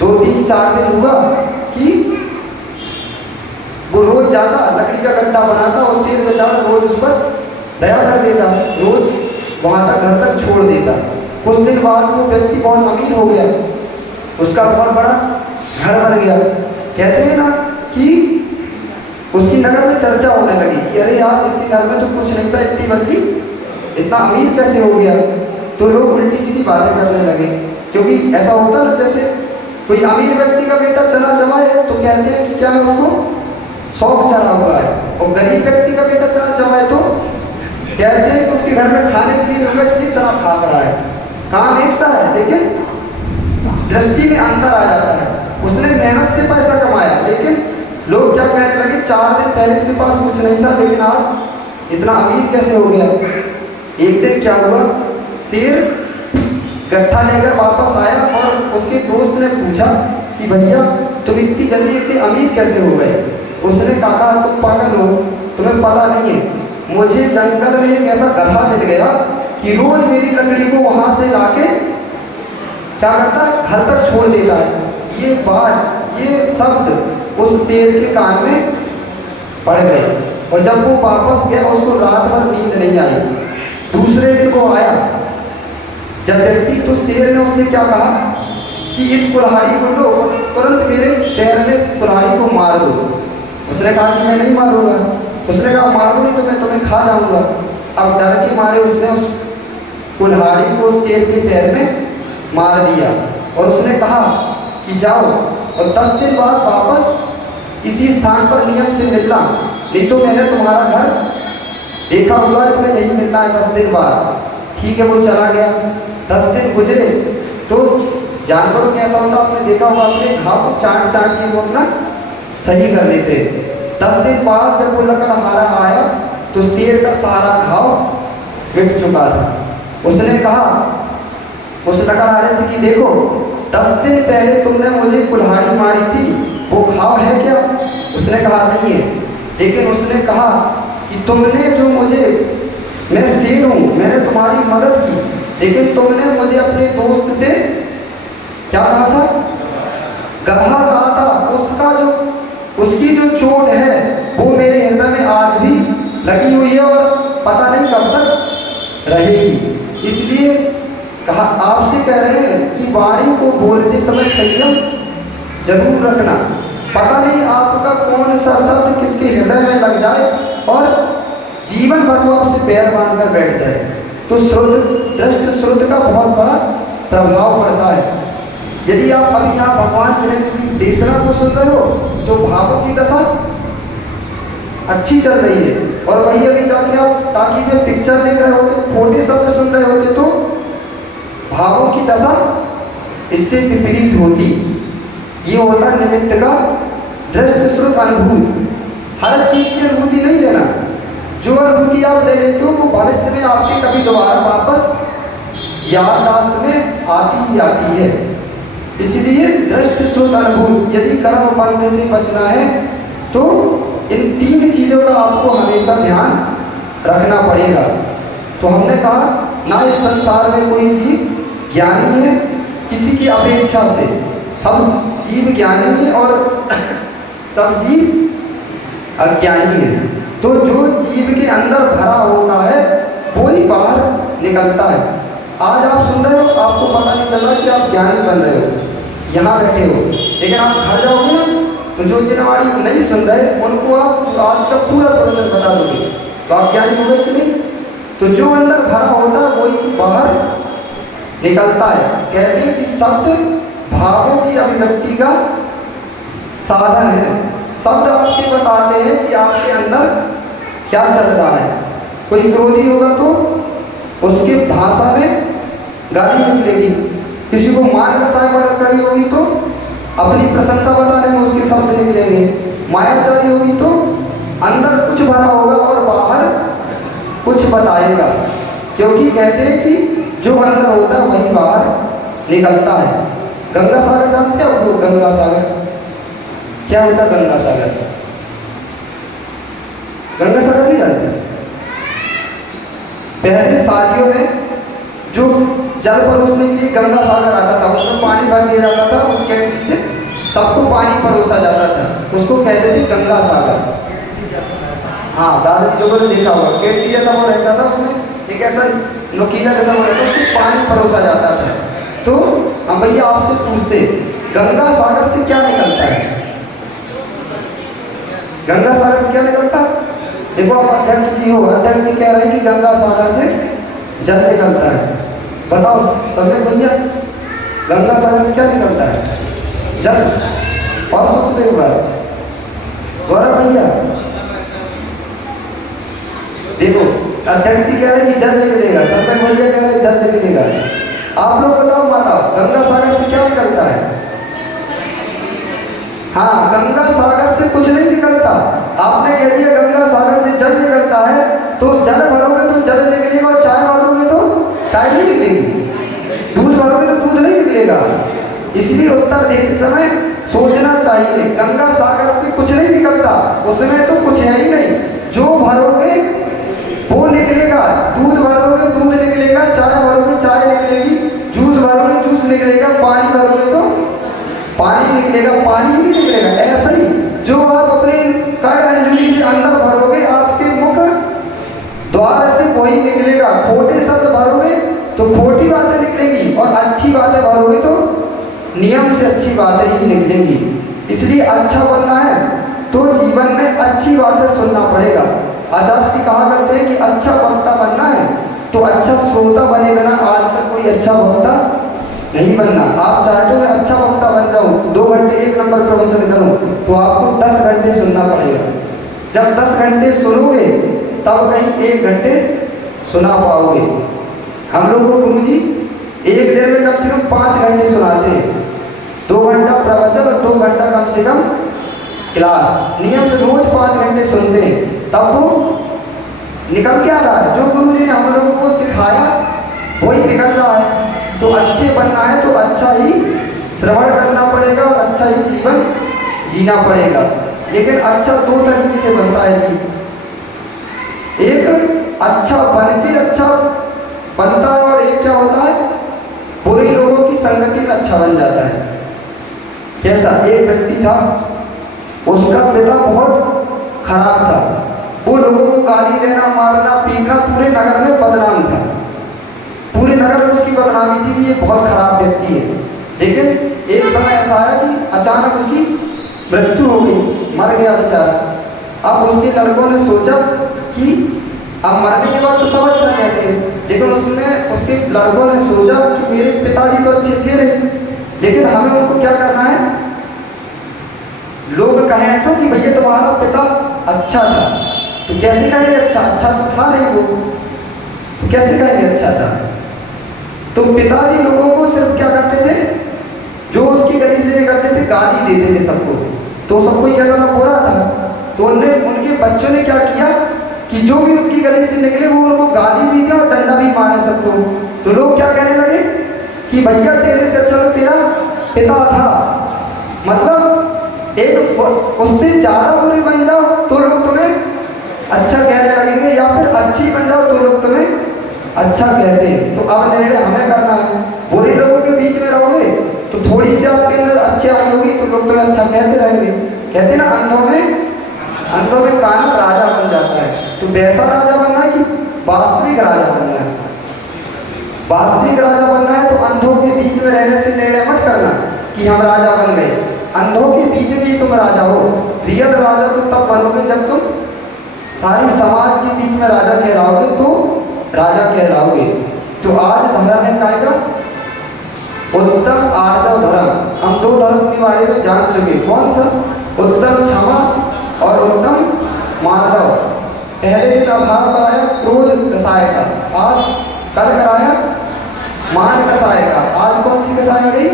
2-3-4 दिन हुआ कि वो रोज जाता, लकड़ी का गड्ढा बनाता और शेर बेचारा रोज उस पर दया कर देता, रोज वहां तक घर तक छोड़ देता। कुछ दिन बाद वो व्यक्ति बहुत अमीर हो गया, उसका बहुत बड़ा घर बन गया। कहते हैं ना कि उसकी नगर में चर्चा होने लगी कि अरे यार, इसके घर में तो कुछ नहीं था, इतनी बंदी इतना अमीर कैसे हो गया। तो लोग उल्टी सीधी बातें करने लगे, क्योंकि ऐसा होता ना, जैसे कोई अमीर व्यक्ति का बेटा चला जमाए तो कहते हैं कि क्या है, उसको शौक चढ़ा हुआ है, और गरीब व्यक्ति का बेटा चला जमाए तो कहते हैं कि उसके घर में खाने के लिए होगा, इसलिए चना भाग रहा है। काम एक सा है, लेकिन दृष्टि में अंतर आ जाता है। उसने मेहनत से पैसा कमाया, लेकिन लोग क्या कहने लगे, 4 दिन पहले इसके पास कुछ नहीं था, लेकिन आज इतना अमीर कैसे हो गया। एक दिन क्या हुआ, शेर गट्ठा लेकर वापस आया और उसके दोस्त ने पूछा कि भैया, तुम इतनी जल्दी इतने अमीर कैसे हो गए। उसने कहा, तुम पागल हो, तुम्हें पता नहीं है, मुझे जंगल में एक ऐसा गधा मिल गया कि रोज मेरी लकड़ी को वहां से लाके क्या करता है, घर तक छोड़ देता है। ये बात, ये शब्द उस शेर के कान में पड़ गए, और जब वो वापस गया, उसको रात भर नींद नहीं आई। दूसरे दिन वो आया जब व्यक्ति, तो शेर ने उससे क्या कहा कि इस कुल्हाड़ी को लो, तुरंत मेरे पैर में इस कुल्हाड़ी को मार दो। उसने कहा कि मैं नहीं मारूंगा। उसने कहा, मारो नहीं तो मैं तुम्हें खा जाऊंगा। अब डर के मारे उसने उस कुल्हाड़ी को शेर के पैर में मार दिया, और उसने कहा कि जाओ और 10 दिन बाद वापस इसी स्थान पर नियम से मिलना, नहीं तो मैंने तुम्हारा घर देखा हुआ है, तुम्हें यही मिलना है 10 दिन बाद। ठीक है, वो चला गया। 10 दिन गुजरे तो जानवरों के ऐसा होता, आपने देखा होगा, अपने घाव को चाट चाट के वो अपना सही कर लेते। 10 दिन बाद जब वो लकड़हारा आया तो शेर का सारा घाव मिट चुका था। उसने कहा उस लकड़हारे से कि देखो, 10 दिन पहले तुमने मुझे कुल्हाड़ी मारी थी, वो घाव है क्या। उसने कहा नहीं है। लेकिन उसने कहा कि तुमने जो मुझे, मैं शेर हूँ, मैंने तुम्हारी मदद की, लेकिन तुमने मुझे अपने दोस्त से क्या कहा था, गधा कहा था। उसका जो, उसकी जो चोट है वो मेरे हृदय में आज भी लगी हुई है और पता नहीं कब तक रहेगी। इसलिए कहा, आपसे कह रहे हैं कि वाणी को बोलते समय संयम जरूर रखना। पता नहीं आपका कौन सा शब्द किसके हृदय में लग जाए और जीवन भर वो आपसे पैर बांध कर बैठ जाए। तो श्रुत दृष्ट श्रुत का बहुत बड़ा प्रभाव पड़ता है। यदि आप अभी यहाँ भगवान जगन्नाथ की देशना को सुन रहे हो तो भावों की दशा अच्छी चल रही है, और वही अभी जाके आप ताकि में पिक्चर देख रहे होते, खोटे शब्द सुन रहे होते तो भावों की दशा इससे विपरीत होती। ये होता निमित्त का दृष्ट श्रुत अनुभूति। हर चीज की अनुभूति नहीं लेना, जो अनुभूति आप ले लेते हो वो भविष्य में आपके कभी दोबारा वापस याददाश्त में आती ही आती है। इसलिए दृष्ट श्रुत अनुभूति, यदि कर्म बंध से बचना है तो इन तीन चीजों का आपको हमेशा ध्यान रखना पड़ेगा। तो हमने कहा ना इस संसार में कोई जीव ज्ञानी है किसी की अपेक्षा से, सब जीव ज्ञानी है और सब जीव अज्ञानी है। तो जो जीव के अंदर भरा होता है वो ही बाहर निकलता है। आज आप सुन रहे हो, आपको पता नहीं चल रहा कि आप ज्ञानी बन रहे हो, यहाँ बैठे हो, लेकिन आप घर जाओगे ना तो जो जिनवाड़ी नहीं सुन रहे उनको आप जो आज का पूरा प्रवचन बता दोगे तो आप ज्ञानी हो गए कि नहीं। तो जो अंदर भरा होता है वही बाहर निकलता है। कहते हैं कि शब्द भावों की अभिव्यक्ति का साधन है। शब्द आपके बताते हैं कि आपके अंदर क्या चल रहा है। कोई क्रोधी होगा तो उसके भाषा में गाली निकलेगी, किसी को मार का साय बढ़ रही होगी तो अपनी प्रशंसा बताने में उसके शब्द निकलेंगे। मायाचारी होगी तो अंदर कुछ भरा होगा और बाहर कुछ बताएगा, क्योंकि कहते हैं कि जो अंदर होता है वही बाहर निकलता है। गंगा सागर जानते हो आप? गंगा सागर क्या होता है? गंगा सागर, गंगा सागर नहीं जानते? पहले शादियों में जो जल परोसने के लिए गंगा सागर आता था, उसमें पानी भर दिया जाता था, उस केटली से सबको पानी परोसा जाता था, उसको कहते थे गंगा सागर। हाँ, दादाजी लोगों ने देखा होगा, केटली जैसा वो रहता था, उसमें एक ऐसा नुकीला जैसा वो रहता था, उससे पानी परोसा जाता था। तो हम भैया आपसे पूछते गंगा सागर से क्या निकलता है? गंगा सागर से क्या निकलता? देखो आप अध्यक्ष जी हो, अध्यक्ष जी कह रहे हैं कि गंगा सागर से जल निकलता है। बताओ सबने भैया गंगा सागर से क्या निकलता है? जल। और सोचते हुए गौरव भैया देखो, अध्यक्ष जी कह रहे हैं कि जल निकलेगा, सबने भैया कह रहे हैं जल निकलेगा। आप लोग बताओ माता, गंगा सागर से क्या निकलता है? हाँ, गंगा सागर से कुछ नहीं निकलता। आपने कह दिया गंगा सागर से जल निकलता है, तो जल भरोगे तो जल निकलेगा, और चाय भरोगे तो चाय नहीं निकलेगी, दूध भरोगे तो दूध नहीं निकलेगा। इसलिए उत्तर देते समय सोचना चाहिए, गंगा सागर से कुछ नहीं निकलता, उसमें तो कुछ है ही नहीं। जो भरोगे वो निकलेगा, दूध भरोगे दूध निकलेगा, चाय भरोगे चाय निकलेगी, जूस भरोगे जूस निकलेगा, पानी भरोगे तो पानी निकलेगा, पानी ही निकलेगा। ऐसा ही जो आप अपने कड़ अंजलि से अंदर भरोगे, आपके मुख द्वार से वही निकलेगा। खोटे शब्द भरोगे तो खोटी बातें निकलेगी, और अच्छी बातें भरोगे तो नियम से अच्छी बातें ही निकलेंगी। इसलिए अच्छा बनना है तो जीवन में अच्छी बातें सुनना पड़ेगा। आचार्य जी कहा करते हैं कि अच्छा वक्ता बनना है तो अच्छा श्रोता बने बिना आज तक कोई अच्छा वक्ता नहीं बनना। आप चाहते हो मैं अच्छा वक्ता बन जाऊं, 2 घंटे 1 नंबर प्रवचन करूं, तो आपको 10 घंटे सुनना पड़ेगा। जब 10 घंटे सुनोगे तब कहीं 1 घंटे सुना पाओगे। हम लोग को गुरु जी 1 दिन में कम से कम 5 घंटे सुनाते हैं, 2 घंटा प्रवचन और 2 घंटा कम से कम क्लास। नियम से रोज 5 घंटे सुनते हैं, तब वो निकल क्या रहा है? जो गुरु जी ने हम लोगों को सिखाया वही निकल रहा है। तो अच्छे बनना है तो अच्छा ही श्रवण करना पड़ेगा और अच्छा ही जीवन जीना पड़ेगा। लेकिन अच्छा 2 तरीके से बनता है जी। एक अच्छा बन के अच्छा बनता है, और एक क्या होता है बुरे लोगों की संगति में अच्छा बन जाता है। कैसा? एक व्यक्ति था, उसका पिता बहुत खराब था, वो लोगों को गाली देना मारना पीटना पूरे नगर में बदनाम था। पूरे नगर में उसकी बदनामी थी कि ये बहुत खराब व्यक्ति है। लेकिन एक समय ऐसा आया कि अचानक उसकी मृत्यु हो गई, मर गया बेचारा। अब उसके लड़कों ने सोचा कि अब मरने के बाद तो सब अच्छा कहते हैं, लेकिन उसके लड़कों ने सोचा कि मेरे पिताजी तो अच्छे थे नहीं, लेकिन हमें उनको क्या करना है, लोग कहें तो कि भैया तुम्हारा पिता अच्छा था, तो कैसे कहेंगे अच्छा, अच्छा तो था नहीं वो, तो कैसे कहेंगे अच्छा था। तो पिताजी लोगों को सिर्फ क्या करते थे, जो उसकी गली से करते थे गाली देते थे सबको, तो सबको ये कहना बुरा था। तो उनके बच्चों ने क्या किया कि जो भी उनकी गली से निकले वो उनको गाली भी दिया और डंडा भी मारे सबको। तो लोग क्या कहने लगे कि भैया तेरे से अच्छा तो तेरा पिता था, मतलब एक उससे ज़्यादा बुरे बन जाओ तो लोग तुम्हें अच्छा कहने लगेंगे, या फिर अच्छी बन जाओ तो लोग तुम्हें अच्छा कहते हैं। तो अब निर्णय हमें करना है, बुरे लोगों के बीच में रहोगे तो थोड़ी सी आपके अंदर अच्छी आई होगी तो लोग तुम्हें अच्छा कहते रहेंगे। कहते ना अंधों में काना राजा बन जाता है। तो वैसा राजा बनना है कि वास्तविक राजा बनना है। वास्तविक राजा बनना है तो अंधों के बीच में रहने से निर्णय मत करना कि हम राजा बन गए। अंधों के बीच में ही तुम राजा हो। रियल राजा तो तब बनोगे जब तुम सारी समाज के बीच में राजा कहलाओगे, तो राजा कहलाओगे। तो आज धर्म है कायदा उत्तम आर्जव धर्म। हम दो धर्म के बारे में जान चुके, कौन सा, उत्तम क्षमा और उत्तम मार्दव। पहले दिन अभाव कराया क्रोध कसाय का, आज कल कराया मान कसाय का, आज कौन सी कसाई गई,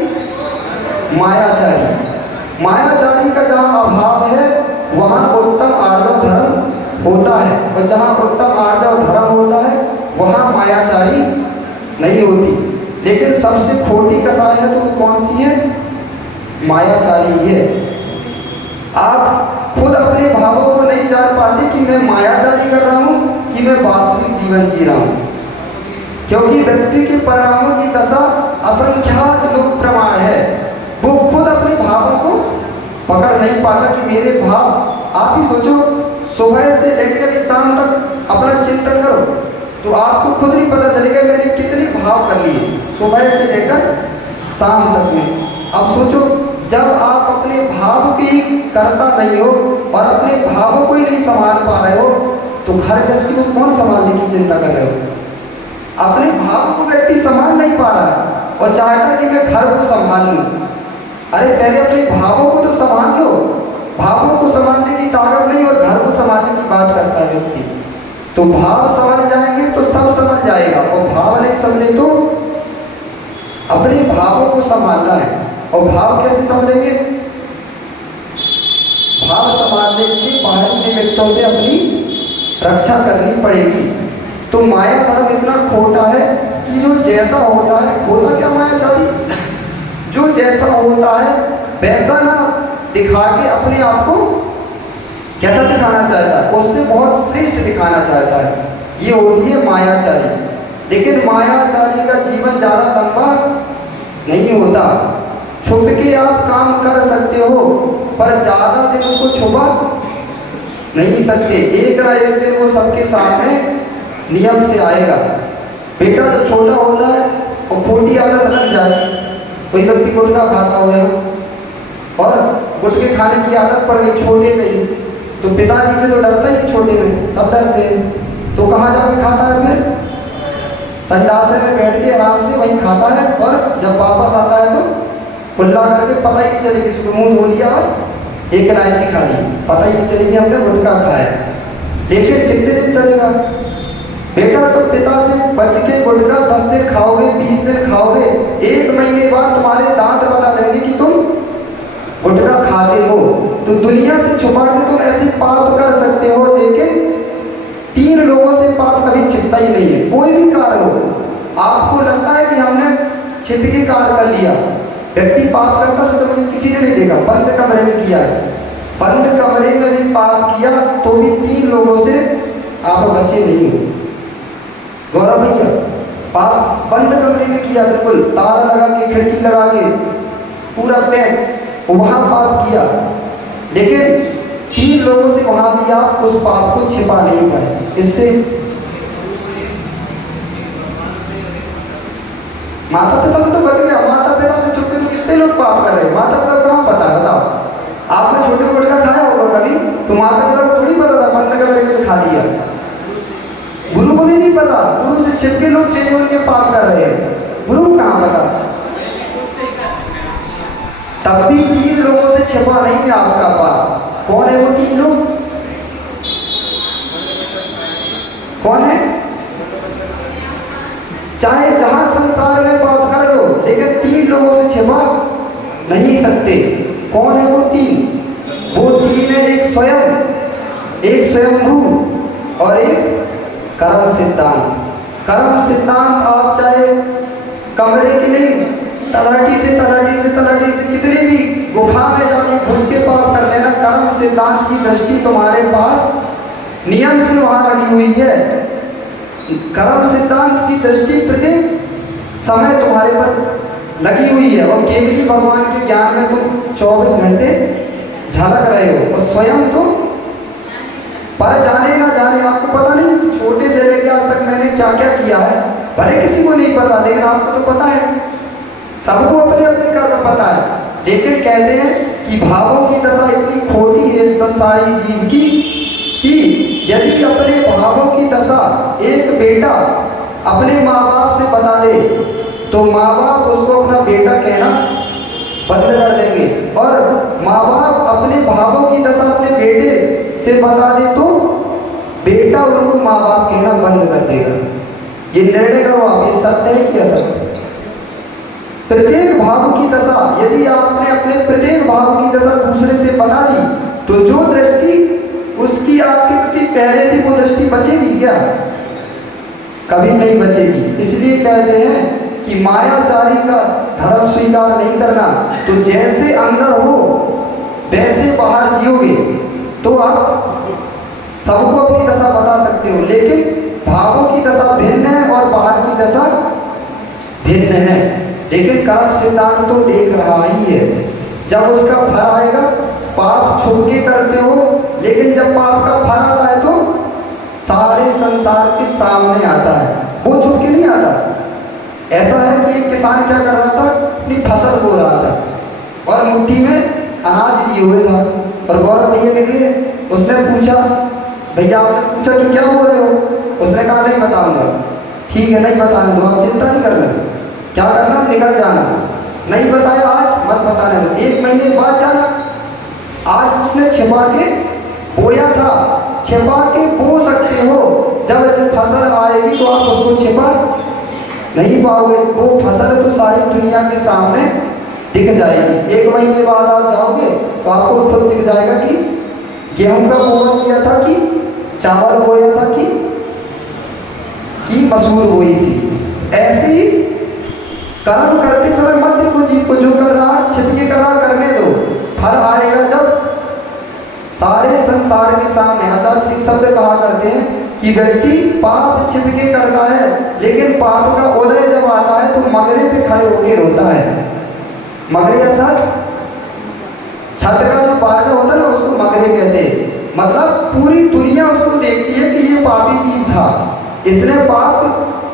मायाचारी। मायाचारी का जहाँ अभाव है वहाँ उत्तम आर्जव धर्म होता है, और जहाँ उत्तम आर्जव धर्म होता है वहाँ मायाचारी नहीं होती। लेकिन सबसे खोटी कसाई है तो कौन सी है, मायाचारी है। आप खुद अपने भावों को नहीं जान पाते कि मैं मायाचारी कर रहा हूँ कि मैं वास्तविक जीवन जी रहा हूँ, क्योंकि व्यक्ति के परिणामों की दशा असंख्यात लोक प्रमाण है। वो खुद अपने भावों को पकड़ नहीं पाता कि मेरे भाव। आप ही सोचो, सुबह से लेकर शाम तक अपना चिंतन करो तो आपको खुद नहीं पता चलेगा मैंने कितने भाव कर लिए सुबह से लेकर शाम तक में। अब सोचो, जब आप अपने भाव की करता नहीं हो और अपने भावों को ही नहीं संभाल पा रहे हो तो घर गृहस्थी को कौन संभालने की चिंता कर रहे हो। अपने भाव को व्यक्ति संभाल नहीं पा रहा है और चाहता है कि मैं घर को संभाल लूँ। अरे पहले अपने भावों को तो संभाल लो। भावों को संभालने की ताकत नहीं और घर को संभालने की बात करता है व्यक्ति। तो भाव समझ जाएंगे तो सब समझ जाएगा, और भाव नहीं समझे तो अपने भावों को संभालना है। और भाव कैसे समझेंगे, भाव संभालने के लिए बाहरी निमित्तों से अपनी रक्षा करनी पड़ेगी। तो माया धर्म इतना खोटा है कि जो जैसा होता है, होता क्या मायाचारी, जो जैसा होता है वैसा ना दिखा के अपने आप को कैसा दिखाना चाहता है, उससे बहुत श्रेष्ठ दिखाना चाहता है, ये होती है मायाचारी। लेकिन मायाचारी का जीवन ज़्यादा लंबा नहीं होता। छुप के आप काम कर सकते हो पर ज़्यादा दिन उसको छुपा नहीं सकते। एक ना एक दिन वो सबके सामने नियम से आएगा। बेटा जब छोटा होता है और खोटी आदत लग जाए, कोई व्यक्ति गुटखा खाता हुआ और गुटखे खाने की आदत पड़ गई छोटे में ही, तो पिताजी से तो डरता ही, छोटे में सब डरते हैं। तो कहाँ जाके खाता है, फिर संडासे में बैठ के आराम से वहीं खाता है, और जब वापस आता है तो खुल्ला करके पता ही नहीं चली किसी मुँह धो लिया और एक इलायची खा ली, पता ही नहीं चलेगी हमने गुटखा खाया। लेकिन कितने दिन चलेगा बेटा, तो पिता से बच के गुटखा 10 दिन खाओगे, 20 दिन खाओगे, 1 महीने बाद तुम्हारे दांत बता देंगे कि तुम गुटखा खाते हो। तो दुनिया से छुपा के तुम ऐसे पाप कर सकते हो, लेकिन 3 लोगों से पाप कभी छिपता ही नहीं है। कोई भी कार्य हो, आपको लगता है कि हमने छिप के कार्य कर लिया, व्यक्ति पाप करता से तो मुझे किसी ने नहीं देखा, बंद कमरे में किया है, बंद कमरे में भी पाप किया तो भी 3 लोगों से आप बचे नहीं हो। गौरव भैया, पाप बंद कमरे में किया, बिल्कुल ताला लगा के, खिड़की लगा के, पूरा पैक, वहाँ पाप किया, लेकिन 3 लोगों से वहाँ भी आप उस पाप को छिपा नहीं पाए। इससे माता पिता से तो बच गया, माता पिता से छुप के तो कितने लोग पाप कर रहे हैं। माता पिता कहाँ पता है, बताओ। आपने तीन लोगों से छिपा नहीं है आपका पाप। कौन है वो तीन लोग? कौन है? चाहे जहां संसार में पाप कर लो, लेकिन तीन लोगों से छिपा नहीं सकते। कौन है वो तीन? वो तीन है, एक स्वयं, एक स्वयंभू और एक कर्म सिद्धांत। कर्म सिद्धांत आप चाहे कमरे की नहीं, तलहटी से कितनी भी गुफा में जाके घुस के पाप कर लेना, कर्म सिद्धांत की दृष्टि तुम्हारे पास नियम से वहां लगी हुई है। कर्म सिद्धांत की दृष्टि प्रत्येक समय तुम्हारे पर लगी हुई है, और केवली भगवान के ज्ञान में तुम 24 घंटे झलक रहे हो, और स्वयं तो पर जाने ना जाने, आपको पता नहीं छोटे से लेकर आज तक मैंने क्या क्या किया है, भले किसी को नहीं पता, लेकिन आपको तो पता है। सबको अपने अपने कर्म पता है, लेकिन कहते हैं कि भावों की दशा इतनी खोटी है इस संसारी जीव की कि यदि अपने भावों की दशा एक बेटा अपने माँ बाप से बता दे तो माँ बाप उसको अपना बेटा कहना बंद कर देंगे, और माँ बाप अपने भावों की दशा अपने बेटे से बता दे तो बेटा उनको माँ बाप कहना बंद कर देगा। ये निर्णय करो आप, ये सत्य है कि असत्य? प्रत्येक भाव की दशा यदि आपने अपने प्रत्येक भाव की दशा दूसरे से बता दी तो जो दृष्टि उसकी आपके प्रति पहले थी वो दृष्टि बचेगी क्या? कभी नहीं बचेगी। इसलिए कहते हैं कि मायाचारी का धर्म स्वीकार नहीं करना, तो जैसे अंदर हो वैसे बाहर जियोगे तो आप सबको अपनी दशा बता सकते हो, लेकिन भावों की दशा भिन्न है और बाहर की दशा भिन्न है। लेकिन कर्म सिद्धांत तो देख रहा ही है, जब उसका फल आएगा, पाप छुप के करते हो, लेकिन जब पाप का फल आता है तो सारे संसार के सामने आता है, वो छुप के नहीं आता। ऐसा है कि एक किसान क्या कर रहा था, अपनी फसल बो रहा था और मुट्ठी में अनाज लिए हुए था, और गौरव भैया निकले, उसने पूछा, भैया आपने पूछा कि क्या बोल रहे हो? उसने कहा नहीं बताऊंगा। ठीक है नहीं बताने दो, आप चिंता नहीं करना, क्या करना निकल जाना, नहीं बताया आज मत बताने दो, 1 महीने बाद जाना। आज उसने छिपा के बोया था, छिपा के बो सकते हो, जब फसल आएगी तो आप उसको छिपा नहीं पाओगे, वो फसल तो सारी दुनिया के सामने दिख जाएगी। 1 महीने बाद आप जाओगे तो आपको खुद दिख जाएगा कि गेहूं का बोवन किया था कि चावल बोया था कि मसूर बोई थी। ऐसे ही कर्म करते समय मत देखो जीव को, जो कर रहा छिपके कर रहा करने दो, फल आएगा जब सारे संसार के सामने। आचार्य श्री शब्द कहा करते हैं कि व्यक्ति पाप छिपके करता है, लेकिन पाप का उदय जब आता है तो मगरे पे खड़े होकर रोता है। मगरे अर्थात छत का जो पार्जा होता है ना, उसको मगरे कहते हैं। मतलब पूरी दुनिया उसको देखती है कि ये पापी जीव था, इसने पाप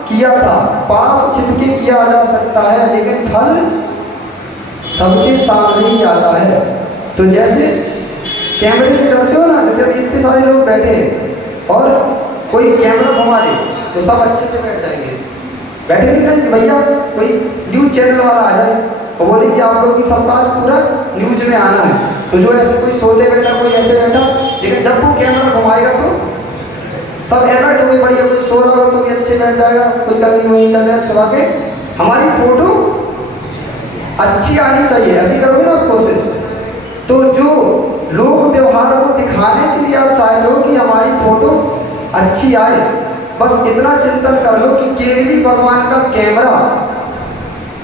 किया था। पाप छिपके किया जा सकता है, लेकिन फल सबके सामने ही आता है। तो जैसे कैमरे से डरते हो ना, जैसे अभी इतने सारे लोग बैठे हैं और कोई कैमरा घुमा दे तो सब अच्छे से बैठ जाएंगे, बैठेंगे नहीं कि भैया कोई न्यूज चैनल वाला आ जाए और बोले कि आप लोग की सबका पूरा न्यूज में आना है, तो जो ऐसे कोई सोते बैठा कोई ऐसे बैठा, लेकिन जब वो कैमरा घुमाएगा तो सब अलर्ट हो गए, बढ़िया कोई सो रहा हो तो भी अच्छे बैठ जाएगा, कोई कभी वहीं कर सुबह के हमारी फोटो अच्छी आनी चाहिए। ऐसी करोगे ना कोशिश, तो जो लोग व्यवहार को दिखाने के लिए आप चाहते हो कि हमारी फोटो अच्छी आए, बस इतना चिंतन कर लो कि केवली भगवान का कैमरा,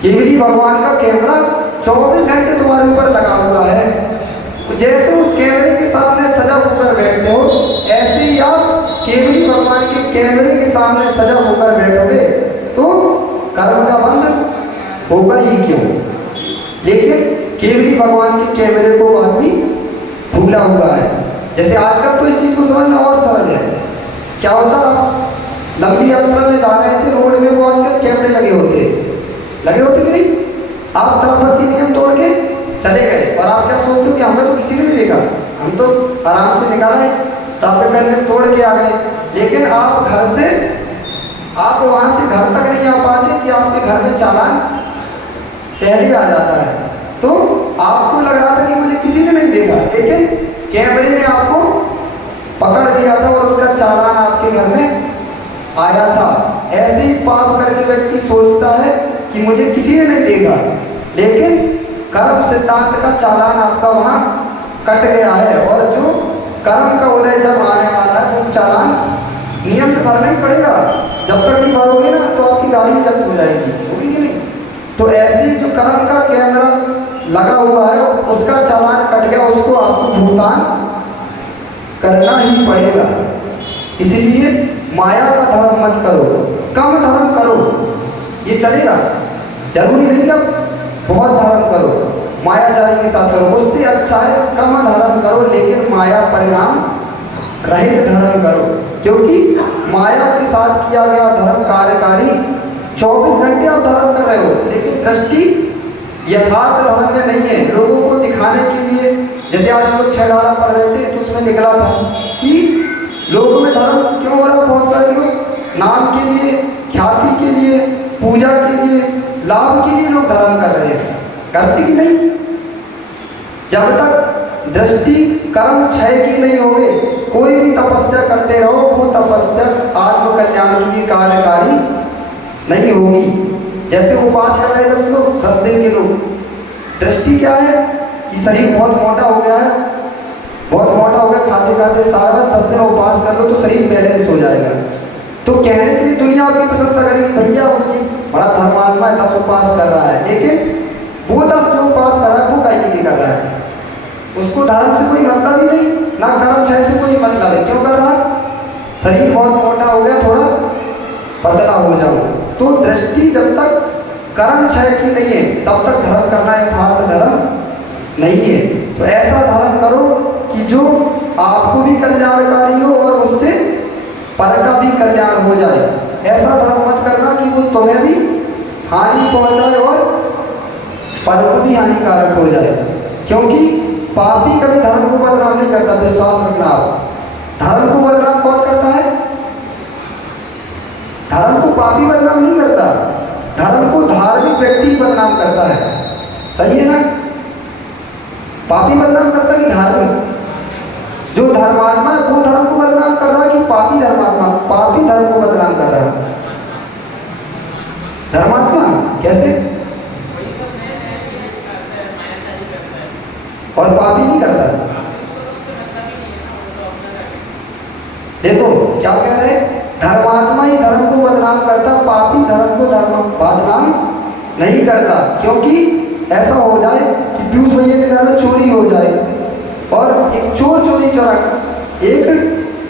केवली भगवान का कैमरा 24 घंटे तुम्हारे ऊपर लगा हुआ है। जैसे उस कैमरे के सामने सजा होकर बैठते हो, ऐसे ही आप केवली भगवान के कैमरे के सामने सजा होकर बैठोगे तो कर्म का बंध होगा ही क्यों। लेकिन केवली भगवान के कैमरे को आदमी भूला हुआ है। जैसे आजकल तो इस चीज को समझना और सरल है। क्या होता, लंबी यात्रा में जा रहे थे, रोड में वो आजकल कैमरे लगे होते कि नहीं? आप ट्रैफिक के नियम तोड़ के चले गए और आप क्या सोचते हो कि हमें तो किसी ने नहीं देखा, हम तो आराम से निकल आए, ट्रैफिक का नियम तोड़ के आ गए। लेकिन आप घर से, आप वहां से घर तक नहीं आ पाते कि आपके घर में चालान पहले आ जाता है। तो आपको लग रहा था कि मुझे किसी ने नहीं देखा, लेकिन कैमरे ने आपको पकड़ लिया था और उसका चालान आपके घर में आया था। ऐसे ही पाप करके व्यक्ति सोचता है कि मुझे किसी ने नहीं देखा, लेकिन कर्म सिद्धांत का चालान आपका वहां कट गया है, और जो कर्म का उदय जब आने वाला है वो चालान नियम से भरना ही पड़ेगा। जब तक नहीं भरोगे ना तो आपकी गाड़ी जब्त हो जाएगी, होगी कि नहीं? तो ऐसे जो कर्म का कैमरा लगा हुआ है उसका चालान कट गया, उसको आपको भुगतान करना ही पड़ेगा। इसीलिए माया का धर्म मत करो, कम धर्म करो, ये चलेगा। जरूरी नहीं अब बहुत धर्म करो, मायाचारी के साथ करो, उससे अच्छा है कम धर्म करो लेकिन माया परिणाम रहित धर्म करो। क्योंकि माया के साथ किया गया धर्म कार्यकारी 24 घंटे आप धर्म कर रहे हो, लेकिन दृष्टि यथार्थ धर्म में नहीं है। लोगों को दिखाने के लिए, जैसे आज लोग 6 डाला पढ़ रहे थे तो उसमें निकला था कि लोगों में धर्म क्यों हो रहा, बहुत सारे लोग नाम के लिए, ख्याति के लिए, पूजा के लिए, लाभ के लिए लोग धर्म कर रहे हैं। करते कि नहीं? जब तक दृष्टि कर्म क्षय की नहीं होगी, कोई भी तपस्या करते रहो, वो तपस्या आत्म कल्याण की कार्यकारी नहीं होगी। जैसे उपास कर रहे 10 लोग, 10 दिन के लोग, दृष्टि क्या है कि शरीर बहुत मोटा हो गया है, बहुत मोटा हो गया, खाते खाते सारा 10 दिन उपवास कर लो तो शरीर बैलेंस हो जाएगा। तो कहने के लिए दुनिया आपकी प्रशंसा करेगी, भैया वो जी बड़ा धर्मात्मा है, 10 उपवास कर रहा है, लेकिन वो 10 जो उपवास कर रहा है वो काहे के लिए कर रहा है? उसको धर्म से कोई मतलब ही नहीं, ना कर्म क्षय से कोई मतलब है। क्यों कर रहा? शरीर बहुत मोटा हो गया, थोड़ा पतला हो जाओ। तो दृष्टि जब तक कर्म क्षय की नहीं है तब तक धर्म करना यथार्थ धर्म नहीं है। तो ऐसा धर्म करो कि जो आपको भी कल्याणकारी हो और उससे पर का भी कल्याण हो जाए। ऐसा धर्म मत करना कि वो तुम्हें भी हानि पहुंचाए और पर को भी हानिकारक हो जाए। क्योंकि पापी कभी धर्म को बदनाम नहीं करता, विश्वास रखना आप। धर्म को बदनाम कौन करता है? धर्म को पापी बदनाम नहीं करता, धर्म को धार्मिक व्यक्ति बदनाम करता है। सही है ना? पापी बदनाम करता है कि धार्मिक? जो धर्मात्मा है वो धर्म को बदनाम कर रहा है कि पापी धर्मात्मा? पापी धर्म को बदनाम कर रहा है। धर्मात्मा कैसे? और पापी नहीं करता। देखो क्या कह रहे हैं, धर्मात्मा ही धर्म को बदनाम करता, पापी धर्म को धर्म बदनाम नहीं करता। क्योंकि ऐसा हो जाए कि पीयूष भैया के घर में चोरी हो जाए और एक चोर एक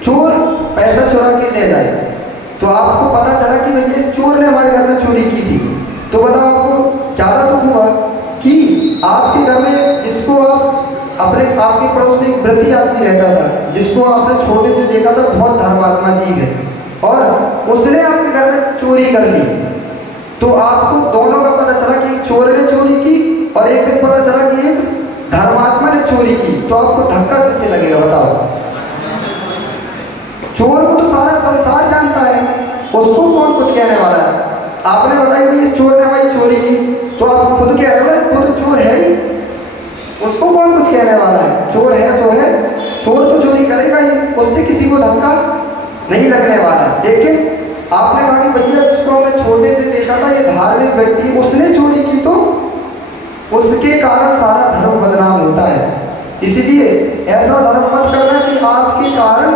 चोर पैसा चुरा के ले जाए, तो आपको पता चला कि भैया इस चोर ने हमारे घर में चोरी की थी, तो बताओ आपको ज़्यादा दुख हुआ कि आपके घर में जिसको आप आपके पड़ोस में एक व्रती आदमी रहता था, जिसको आपने छोटे से देखा था बहुत धर्मात्मा जीव है, और उसने आपके घर में चोरी कर ली, तो आपको दोनों का पता चला कि एक चोर ने चोरी की और एक दिन पता चला कि एक धर्मात्मा ने चोरी की, तो आपको धक्का किससे लगेगा बताओ? चोर को तो सारा संसार जानता है, उसको कौन कुछ कहने वाला है? आपने बताया कि इस चोर ने हमारी चोरी की, तो आप खुद कह रहे हो खुद चोर है ही, उसको कौन कुछ कहने वाला है? चोर है जो है, चोर तो चोरी करेगा ही, उससे किसी को धक्का नहीं लगने वाला। लेकिन आपने कहा कि भैया जिसको हमने छोटे से देखा था ये धार्मिक व्यक्ति, उसने चोरी की, तो उसके कारण सारा धर्म बदनाम होता है। इसलिए ऐसा धर्म मत करना कि आपके कारण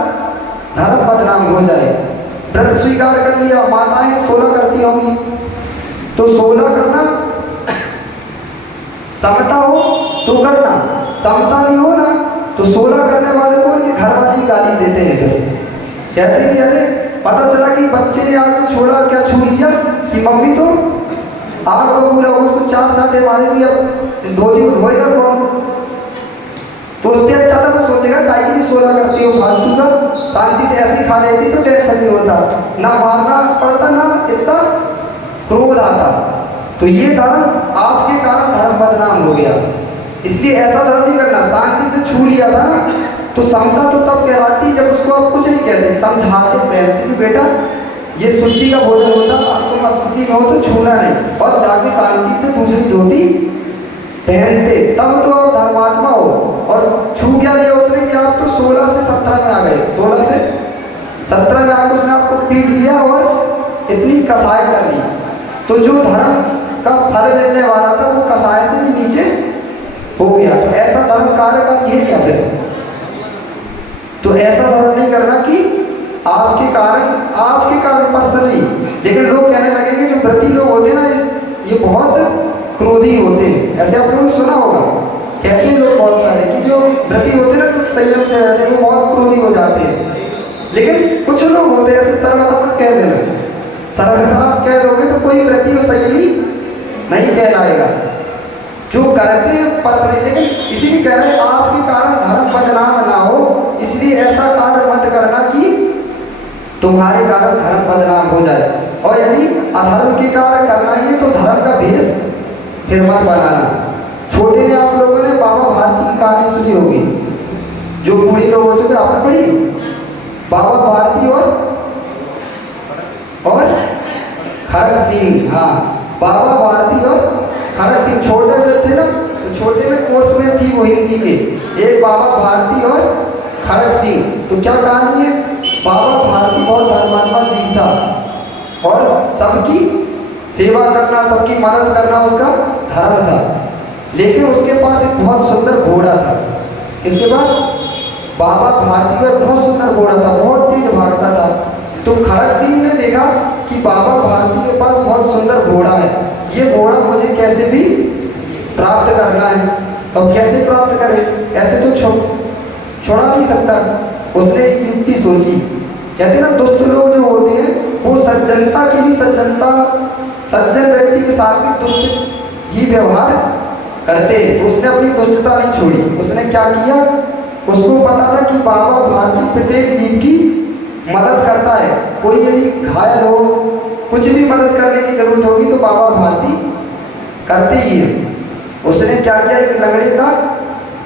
धर्म बदनाम हो जाए। व्रत स्वीकार कर लिया, माताएं 16 करती होंगी, तो 16 करना, समता हो तो करना, समता नहीं हो ना तो 16 करने वाले को उनके घर वाले गाली देते हैं। फिर कहते हैं कि अरे पता चला कि बच्चे ने आके छोड़ा, क्या छू लिया कि मम्मी तो आग बबूला हो, उसको 4 साटे मारेगी, अब इस धोती को धोएगा कौन? तो उससे अच्छा था वो सोचेगा काहे की 16 करती हो फालतू का, शांति से ऐसे ही खा लेती तो टेंशन नहीं होता, ना मारना पड़ता, ना इतना क्रोध आता। तो ये धर्म आपके कारण धर्म बदनाम हो गया। इसलिए ऐसा धर्म नहीं करना। शांति से छू लिया था ना, तो समता तो तब कहलाती जब उसको आप कुछ नहीं कहते, समझाते प्रेम से कि बेटा ये शुद्धि का भोजन होता, अब तुम अशुद्धि में हो तो छूना नहीं, और जाके शांति से दूसरी धोती पहनते तब तो आप धर्मात्मा हो। और छू क्या लिया उसने कि आप तो 16 से 17 में आ गए, 16 से 17 में आकर उसने आपको पीट दिया और इतनी कसाई कर ली। तो जो धर्म का फल मिलने वाला था वो कसाई से भी नीचे हो गया। तो ऐसा धर्म कार्य का ये क्या फिर? तो ऐसा धर्म नहीं करना कि आपके कारण पर्सनली। लेकिन लोग कहने लगेंगे जो व्रती लोग होते हैं ना ये बहुत क्रोधी होते हैं, ऐसे आप लोगों ने सुना होगा। कहते हैं लोग बहुत सारे कि जो व्रती होते हैं ना कुछ संयम से रहते हैं वो बहुत क्रोधी हो जाते हैं। लेकिन कुछ लोग होते हैं ऐसे सर्वथा मत कह देना, सर्वथा आप कह दोगे तो कोई व्रती और संयमी नहीं कहलाएगा जो करते हैं पर्सनली। लेकिन इसीलिए कह रहे हैं आपके कारण धर्म बदनाम ना हो, इसलिए ऐसा कार्य मत करना कि तुम्हारे कारण धर्म बदनाम हो जाए। और यदि अधर्म के कार्य करना ही है तो धर्म का भेष फिर मत बनाना। छोटे में आप लोगों ने बाबा भारती की कहानी सुनी होगी, जो बूढ़े लोग हो चुके आपने पढ़ी, बाबा भारती और खड़ग सिंह। हाँ, बाबा भारती और खड़ग सिंह छोटे जो थे ना, तो छोटे में कोर्स में थी वो हिंदी के, एक बाबा भारती और खड़ग सिंह। तो क्या कहानी है? बाबा भारती बहुत धर्मात्मा जीव था और सबकी सेवा करना, सबकी मदद करना उसका धर्म था। लेकिन उसके पास एक बहुत सुंदर घोड़ा था। इसके पास बाबा भारती का बहुत सुंदर घोड़ा था, बहुत तेज भागता था। तो खड़ग सिंह ने देखा कि बाबा भारती के पास बहुत सुंदर घोड़ा है, ये घोड़ा मुझे कैसे भी प्राप्त करना है। अब कैसे प्राप्त करे? ऐसे तो छोड़ा नहीं सकता। उसने एक युक्ति सोची। कहते हैं ना दुष्ट लोग जो होते हैं वो सज्जनता की भी सज्जनता, सज्जन व्यक्ति के साथ भी दुष्ट ही व्यवहार करते हैं। उसने अपनी दुष्टता नहीं छोड़ी। उसने क्या किया? उसको पता था कि बाबा भारती प्रत्येक जीव की मदद करता है। कोई यदि घायल हो, कुछ भी मदद करने की जरूरत होगी तो बाबा भारती करते ही है। उसने क्या किया? एक लंगड़े का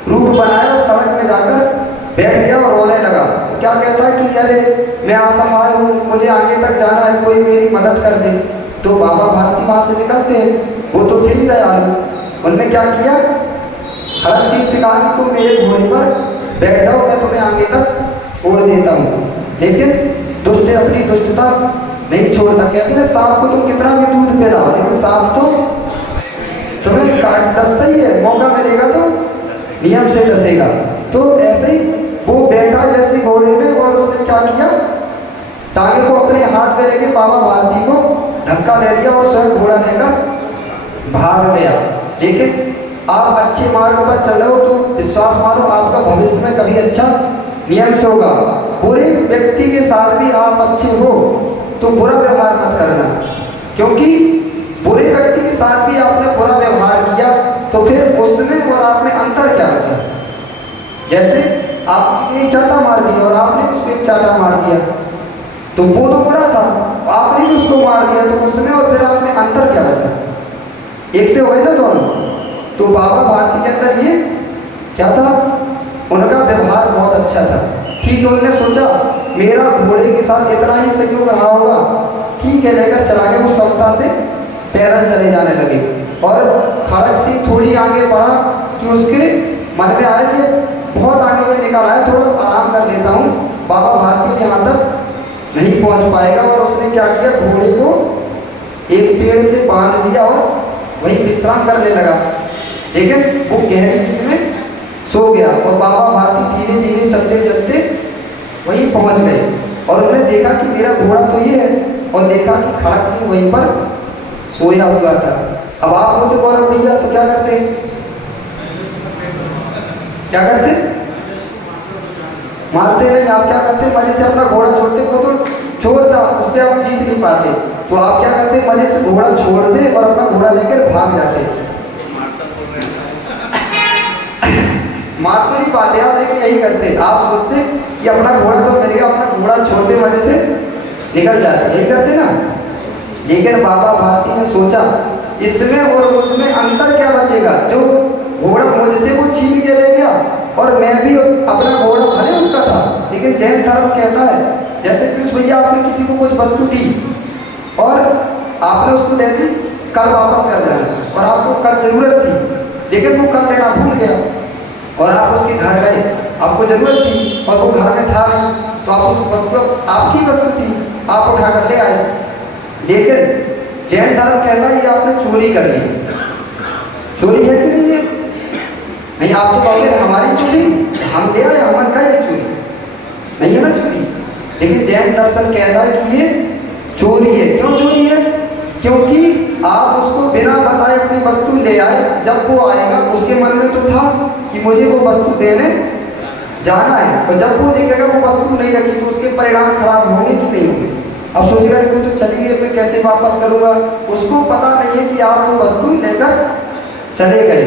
रूप बनाया और सड़क में जाकर बैठ गया और रोने लगा। तो क्या कहता है कि अरे मैं असहाय हूँ, मुझे आगे तक जाना है, कोई मेरी मदद कर दे। तो बाबा भारती वहाँ से निकलते हैं, वो तो थे ही दयालु। उन्होंने क्या किया? खड़ग सिंह से कहा कि तुम मेरे घोड़े पर बैठ जाओ, मैं तुम्हें आगे तक छोड़ देता हूँ। लेकिन दुष्ट अपनी दुष्टता नहीं छोड़ता। कहते हैं सांप को तुम कितना भी दूध पिलाओ, लेकिन सांप तो तुम्हें डसता ही है, मौका मिलेगा तो नियम से डसेगा। तो ऐसे ही वो बैठा जैसे घोड़े में, और उसने क्या किया? टांगे को अपने हाथ में लेके बाबा भारती को धक्का दे दिया और स्वयं घोड़ा लेकर भाग गया। लेकिन आप अच्छे मार्ग पर चल रहे हो तो विश्वास मानो आपका भविष्य में कभी अच्छा नियम से होगा। बुरे व्यक्ति के साथ भी आप अच्छे हो तो बुरा व्यवहार मत करना, क्योंकि बुरे व्यक्ति के साथ भी आपने बुरा व्यवहार किया तो फिर उसमें और आप में अंतर क्या बचा? जैसे आपने चाटा मार दिया और आपने उसको एक चाटा मार दिया तो वो तो बुरा था, आपने भी उसको मार दिया तो उसमें और फिर आप में अंतर क्या बचा? एक से हुए ना दोनों। तो बाबा भारती के अंदर ये क्या था? उनका व्यवहार बहुत अच्छा था। ठीक है, उन्होंने सोचा मेरा घोड़े के साथ इतना ही सहयोग रहा होगा, ठीक है, लेकर चला गया। वो समता से पैदल चले जाने लगे और खड़ग सिंह थोड़ी आगे बढ़ा कि उसके मन में आया कि बहुत आगे में निकल आया, थोड़ा आराम कर लेता हूँ, बाबा भारती के यहाँ तक नहीं पहुँच पाएगा। और उसने क्या किया? घोड़े को एक पेड़ से बांध दिया और वहीं विश्राम करने लगा। लेकिन वो गहरी नींद में सो गया और बाबा भारती धीरे धीरे चलते चलते वहीं पहुँच गए। और उन्होंने देखा कि मेरा घोड़ा तो ये है, और देखा कि खड़ग सिंह वहीं पर सोया हुआ था। अब आप होते गौरव भैया तो क्या करते? क्या करते? मारते नहीं, आप क्या करते? मजे से अपना घोड़ा छोड़ते। वो तो छोड़ता, उससे आप जीत नहीं पाते, तो आप क्या करते? मजे से घोड़ा छोड़ते और अपना घोड़ा लेकर भाग जाते। मार तो नहीं पाते आप, लेकिन यही करते। आप सोचते कि अपना घोड़ा तो मिल गया, अपना घोड़ा छोड़ते मजे से निकल जाते, यही करते ना। लेकिन बाबा भारती ने सोचा इसमें और मुझमें अंतर क्या बचेगा? जो घोड़ा मुझसे वो छीन के ले गया और मैं भी अपना घोड़ा भले उसका था, लेकिन जैन धर्म कहता है जैसे कि भैया आपने किसी को कुछ वस्तु दी और आपने उसको दे दी, कल वापस कर देना, और आपको कल जरूरत थी, लेकिन वो कल लेना भूल गया और आप उसके घर गए, आपको जरूरत थी और वो घर में था नहीं, तो आप उस वस्तु, आपकी वस्तु थी, आप उठा कर ले आए। लेकिन जैन धर्म कहता है ये आपने चोरी कर ली। चोरी है कि नहीं ये? नहीं, आप तो कहोगे हमारी चोरी, हम ले आए, हमारे का ये चोरी नहीं है ना चोरी। लेकिन जैन दर्शन कहता है कि ये चोरी है। क्यों चोरी है? क्योंकि आप उसको बिना बताए अपनी वस्तु ले आए। जब वो आएगा उसके मन में तो था कि मुझे वो वस्तु देने जाना है, और जब वो देखेगा वो वस्तु नहीं रखी तो उसके परिणाम खराब होंगे कि नहीं होंगे। अब सोचेगा कि तो चली गई, मैं कैसे वापस करूंगा। उसको पता नहीं है कि आप वो वस्तु लेकर चले गए।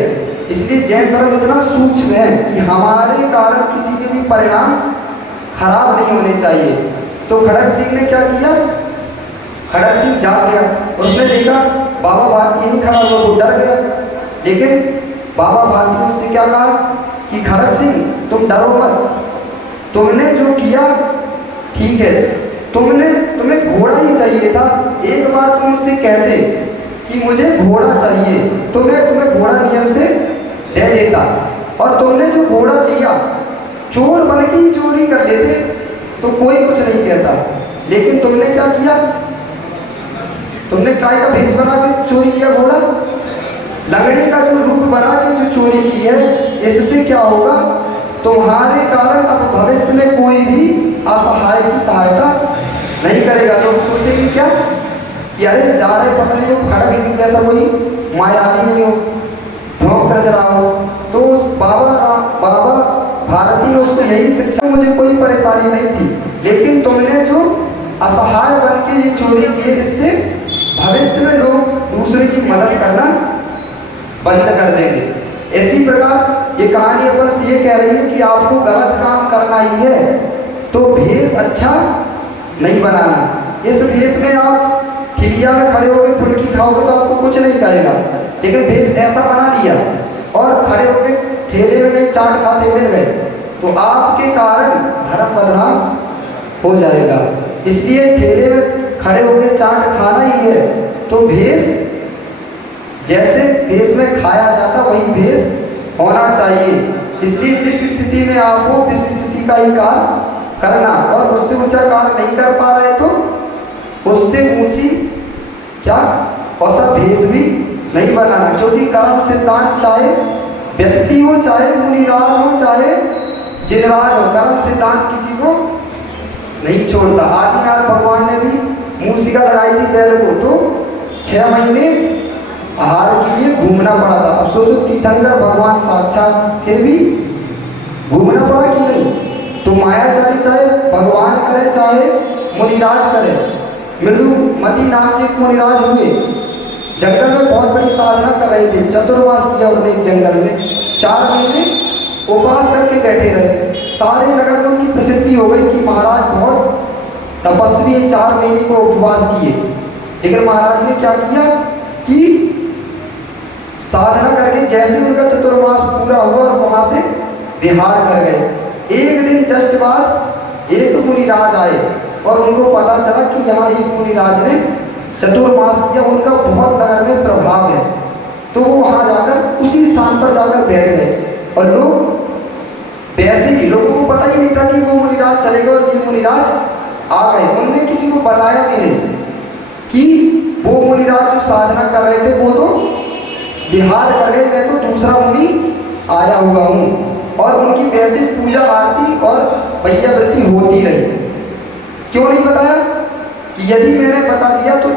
इसलिए जैन धर्म इतना सूक्ष्म है कि हमारे कारण किसी के भी परिणाम खराब नहीं होने चाहिए। तो खड़ग सिंह ने क्या किया? खड़ग सिंह जाग गया, उसने देखा बाबा भारती नहीं खड़ा हुआ, वो डर गया। लेकिन बाबा भारती ने उससे क्या कहा कि खड़ग सिंह तुम डरो मत, तुमने जो किया ठीक है, तुम्हें घोड़ा ही चाहिए था। एक बार तुम उससे कहते कि मुझे घोड़ा चाहिए तो मैं तुम्हें घोड़ा नियम से दे देता, और तुमने जो घोड़ा दिया चोर बन के ही चोरी कर लेते तो कोई कुछ नहीं कहता। लेकिन तुमने क्या किया? तुमने काय का भेष बना के चोरी किया घोड़ा, लंगड़े का जो रूप बना के जो चोरी की है। इससे क्या होगा? तुम्हारे कारण अब भविष्य में कोई भी असहाय की सहायता नहीं करेगा। तो सोचेंगे क्या कि अरे जा रहे पता नहीं वो खड़ग जैसा कोई मायावी नहीं हो, ढोंक कर चला हो। तो बाबा भारती ने उसको यही शिक्षा, मुझे कोई परेशानी नहीं थी, लेकिन तुमने जो असहाय बन के ये चोरी की, इससे भविष्य में लोग दूसरे की मदद करना बंद कर देंगे। इसी प्रकार ये कहानी अपन से ये कह रही है कि आपको गलत काम करना ही है तो भेष अच्छा नहीं बनाना। इस भेष में आप ठिलिया में खड़े होकर फुल्की खाओगे तो आपको कुछ नहीं कहेगा, लेकिन भेष ऐसा बना लिया और खड़े होकर ठेले में कहीं चाट खाते मिल गए तो आपके कारण धर्म बदनाम हो जाएगा। इसलिए ठेले में खड़े होकर चाट खाना ही है तो भेष जैसे भेष में खाया जाता वही भेष होना चाहिए। इसलिए जिस स्थिति में आप हो उस स्थिति का ही कार्य करना, और उससे ऊंचा कार्य नहीं कर पा रहे तो उससे ऊंची क्या औसा भेष भी नहीं बनाना। क्योंकि कर्म सिद्धांत चाहे व्यक्ति हो, चाहे मुनिराज हो, चाहे जिनराज हो, कर्म सिद्धांत किसी को नहीं छोड़ता। आदिनाथ भगवान ने भी मूसिका लगाई थी बैल को, तो 6 महीने आहार के लिए घूमना पड़ा था। अब सोचो तीर्थंकर भगवान साक्षात, फिर भी घूमना पड़ा कि नहीं। तो मायाचारी चाहे भगवान करे चाहे मुनिराज करे। मृदुमती नाम के एक मुनिराज हुए, जंगल में बहुत बड़ी साधना कर रहे थे। चतुर्मास किया उन्होंने एक जंगल में, 4 महीने उपवास करके बैठे रहे। सारे नगर में उनकी प्रसिद्धि हो गई कि महाराज बहुत तपस्वी, 4 महीने को उपवास किए। लेकिन महाराज ने क्या किया कि साधना करके जैसे उनका चतुर्मास पूरा हुआ और वहां से विहार कर गए। एक दिन जस्ट बाद एक मुनिराज आए और उनको पता चला कि यहाँ एक मुनिराज ने चतुर्मास किया, उनका बहुत नगर में प्रभाव है। तो वो वहां जाकर उसी स्थान पर जाकर बैठ गए और लोग वैसे ही, लोगों को पता ही नहीं था कि वो मुनिराज चले गए और ये मुनिराज आ गए। उनने किसी को बताया भी नहीं कि वो मुनिराज जो साधना कर रहे थे वो तो विहार कर गए, मैं तो दूसरा मुनि आया हुआ हूँ। और उनकी वैसे पूजा आरती और वैयावृत्ति होती रही। क्यों नहीं बताया कि यदि मैंने बता दिया तो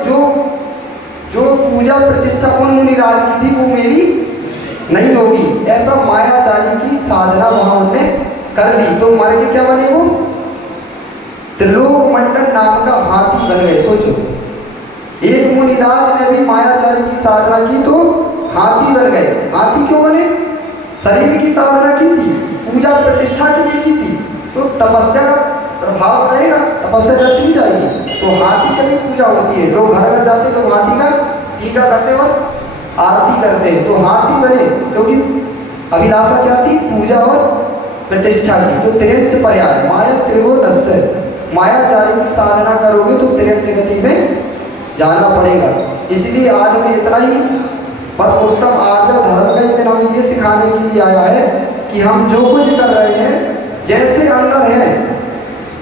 जो पूजा प्रतिष्ठा उन मुनिराज की थी वो मेरी नहीं होगी। ऐसा मायाचारी की साधना वहां उनने कर ली, तो मर के क्या बने वो? त्रिलोक मंडल नाम का हाथी बन गए। सोचो, एक मुनिराज ने भी मायाचारी की साधना की तो हाथी बन गए। हाथी क्यों बने? शरीर की साधना की थी, पूजा प्रतिष्ठा के लिए की थी, तो तपस्या का प्रभाव रहेगा, तपस्या करती नहीं जाएगी। तो हाथी की भी पूजा होती है। लोग घर घर जाते तो हाथी का टीका करते और आरती करते हैं, तो हाथी बने। क्योंकि अभिलाषा क्या थी? पूजा और प्रतिष्ठा की। तो त्रियंच पर्याय माया त्रिवोदस्य, मायाचारी की साधना करोगे तो त्रियंच गति में जाना पड़ेगा। इसलिए आज मैं इतना ही बस उत्तम आर्य धर्म का एक दिन हमें ये सिखाने के लिए आया है कि हम जो कुछ कर रहे हैं जैसे अंदर है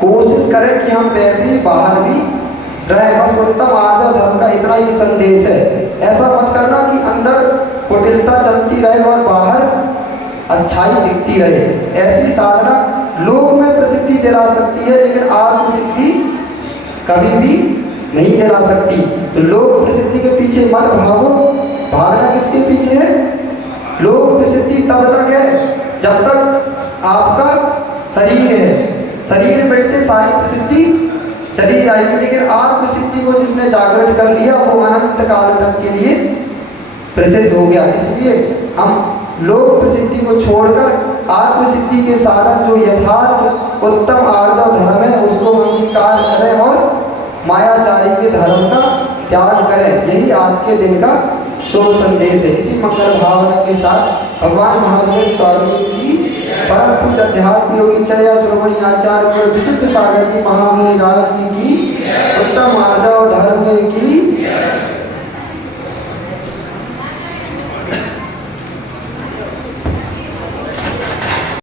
कोशिश करें कि हम वैसे ही बाहर भी रहे। बस उत्तम आर्य धर्म का इतना ही संदेश है। ऐसा मत करना कि अंदर कुटिलता चलती रहे और बाहर अच्छाई दिखती रहे। ऐसी साधना लोक में प्रसिद्धि दिला सकती है लेकिन आत्म सिद्धि कभी भी नहीं दिला सकती। तो लोक प्रसिद्धि के पीछे मत भागो। भागना किसके पीछे है? लोक प्रसिद्धि तब तक है जब तक आपका शरीर है। शरीर मिटते सारी प्रसिद्धि चली जाएगी, लेकिन आत्म सिद्धि को जिसने जागृत कर लिया वो अनंत काल तक के लिए प्रसिद्ध हो गया। इसलिए हम लोक प्रसिद्धि को छोड़कर आत्म सिद्धि के साधन जो यथार्थ उत्तम आर्य धर्म है उसको अंगीकार करें और मायाचारी के धर्म का त्याग करें। यही आज के दिन का शुभ संदेश है। इसी मंगल भावना के साथ भगवान महावीर स्वामी की परम पूज्य अध्यात्म योगी चर्या श्रोमणी आचार्य विशुद्ध सागर जी महावीर राज जी की उत्तम आर्य धर्म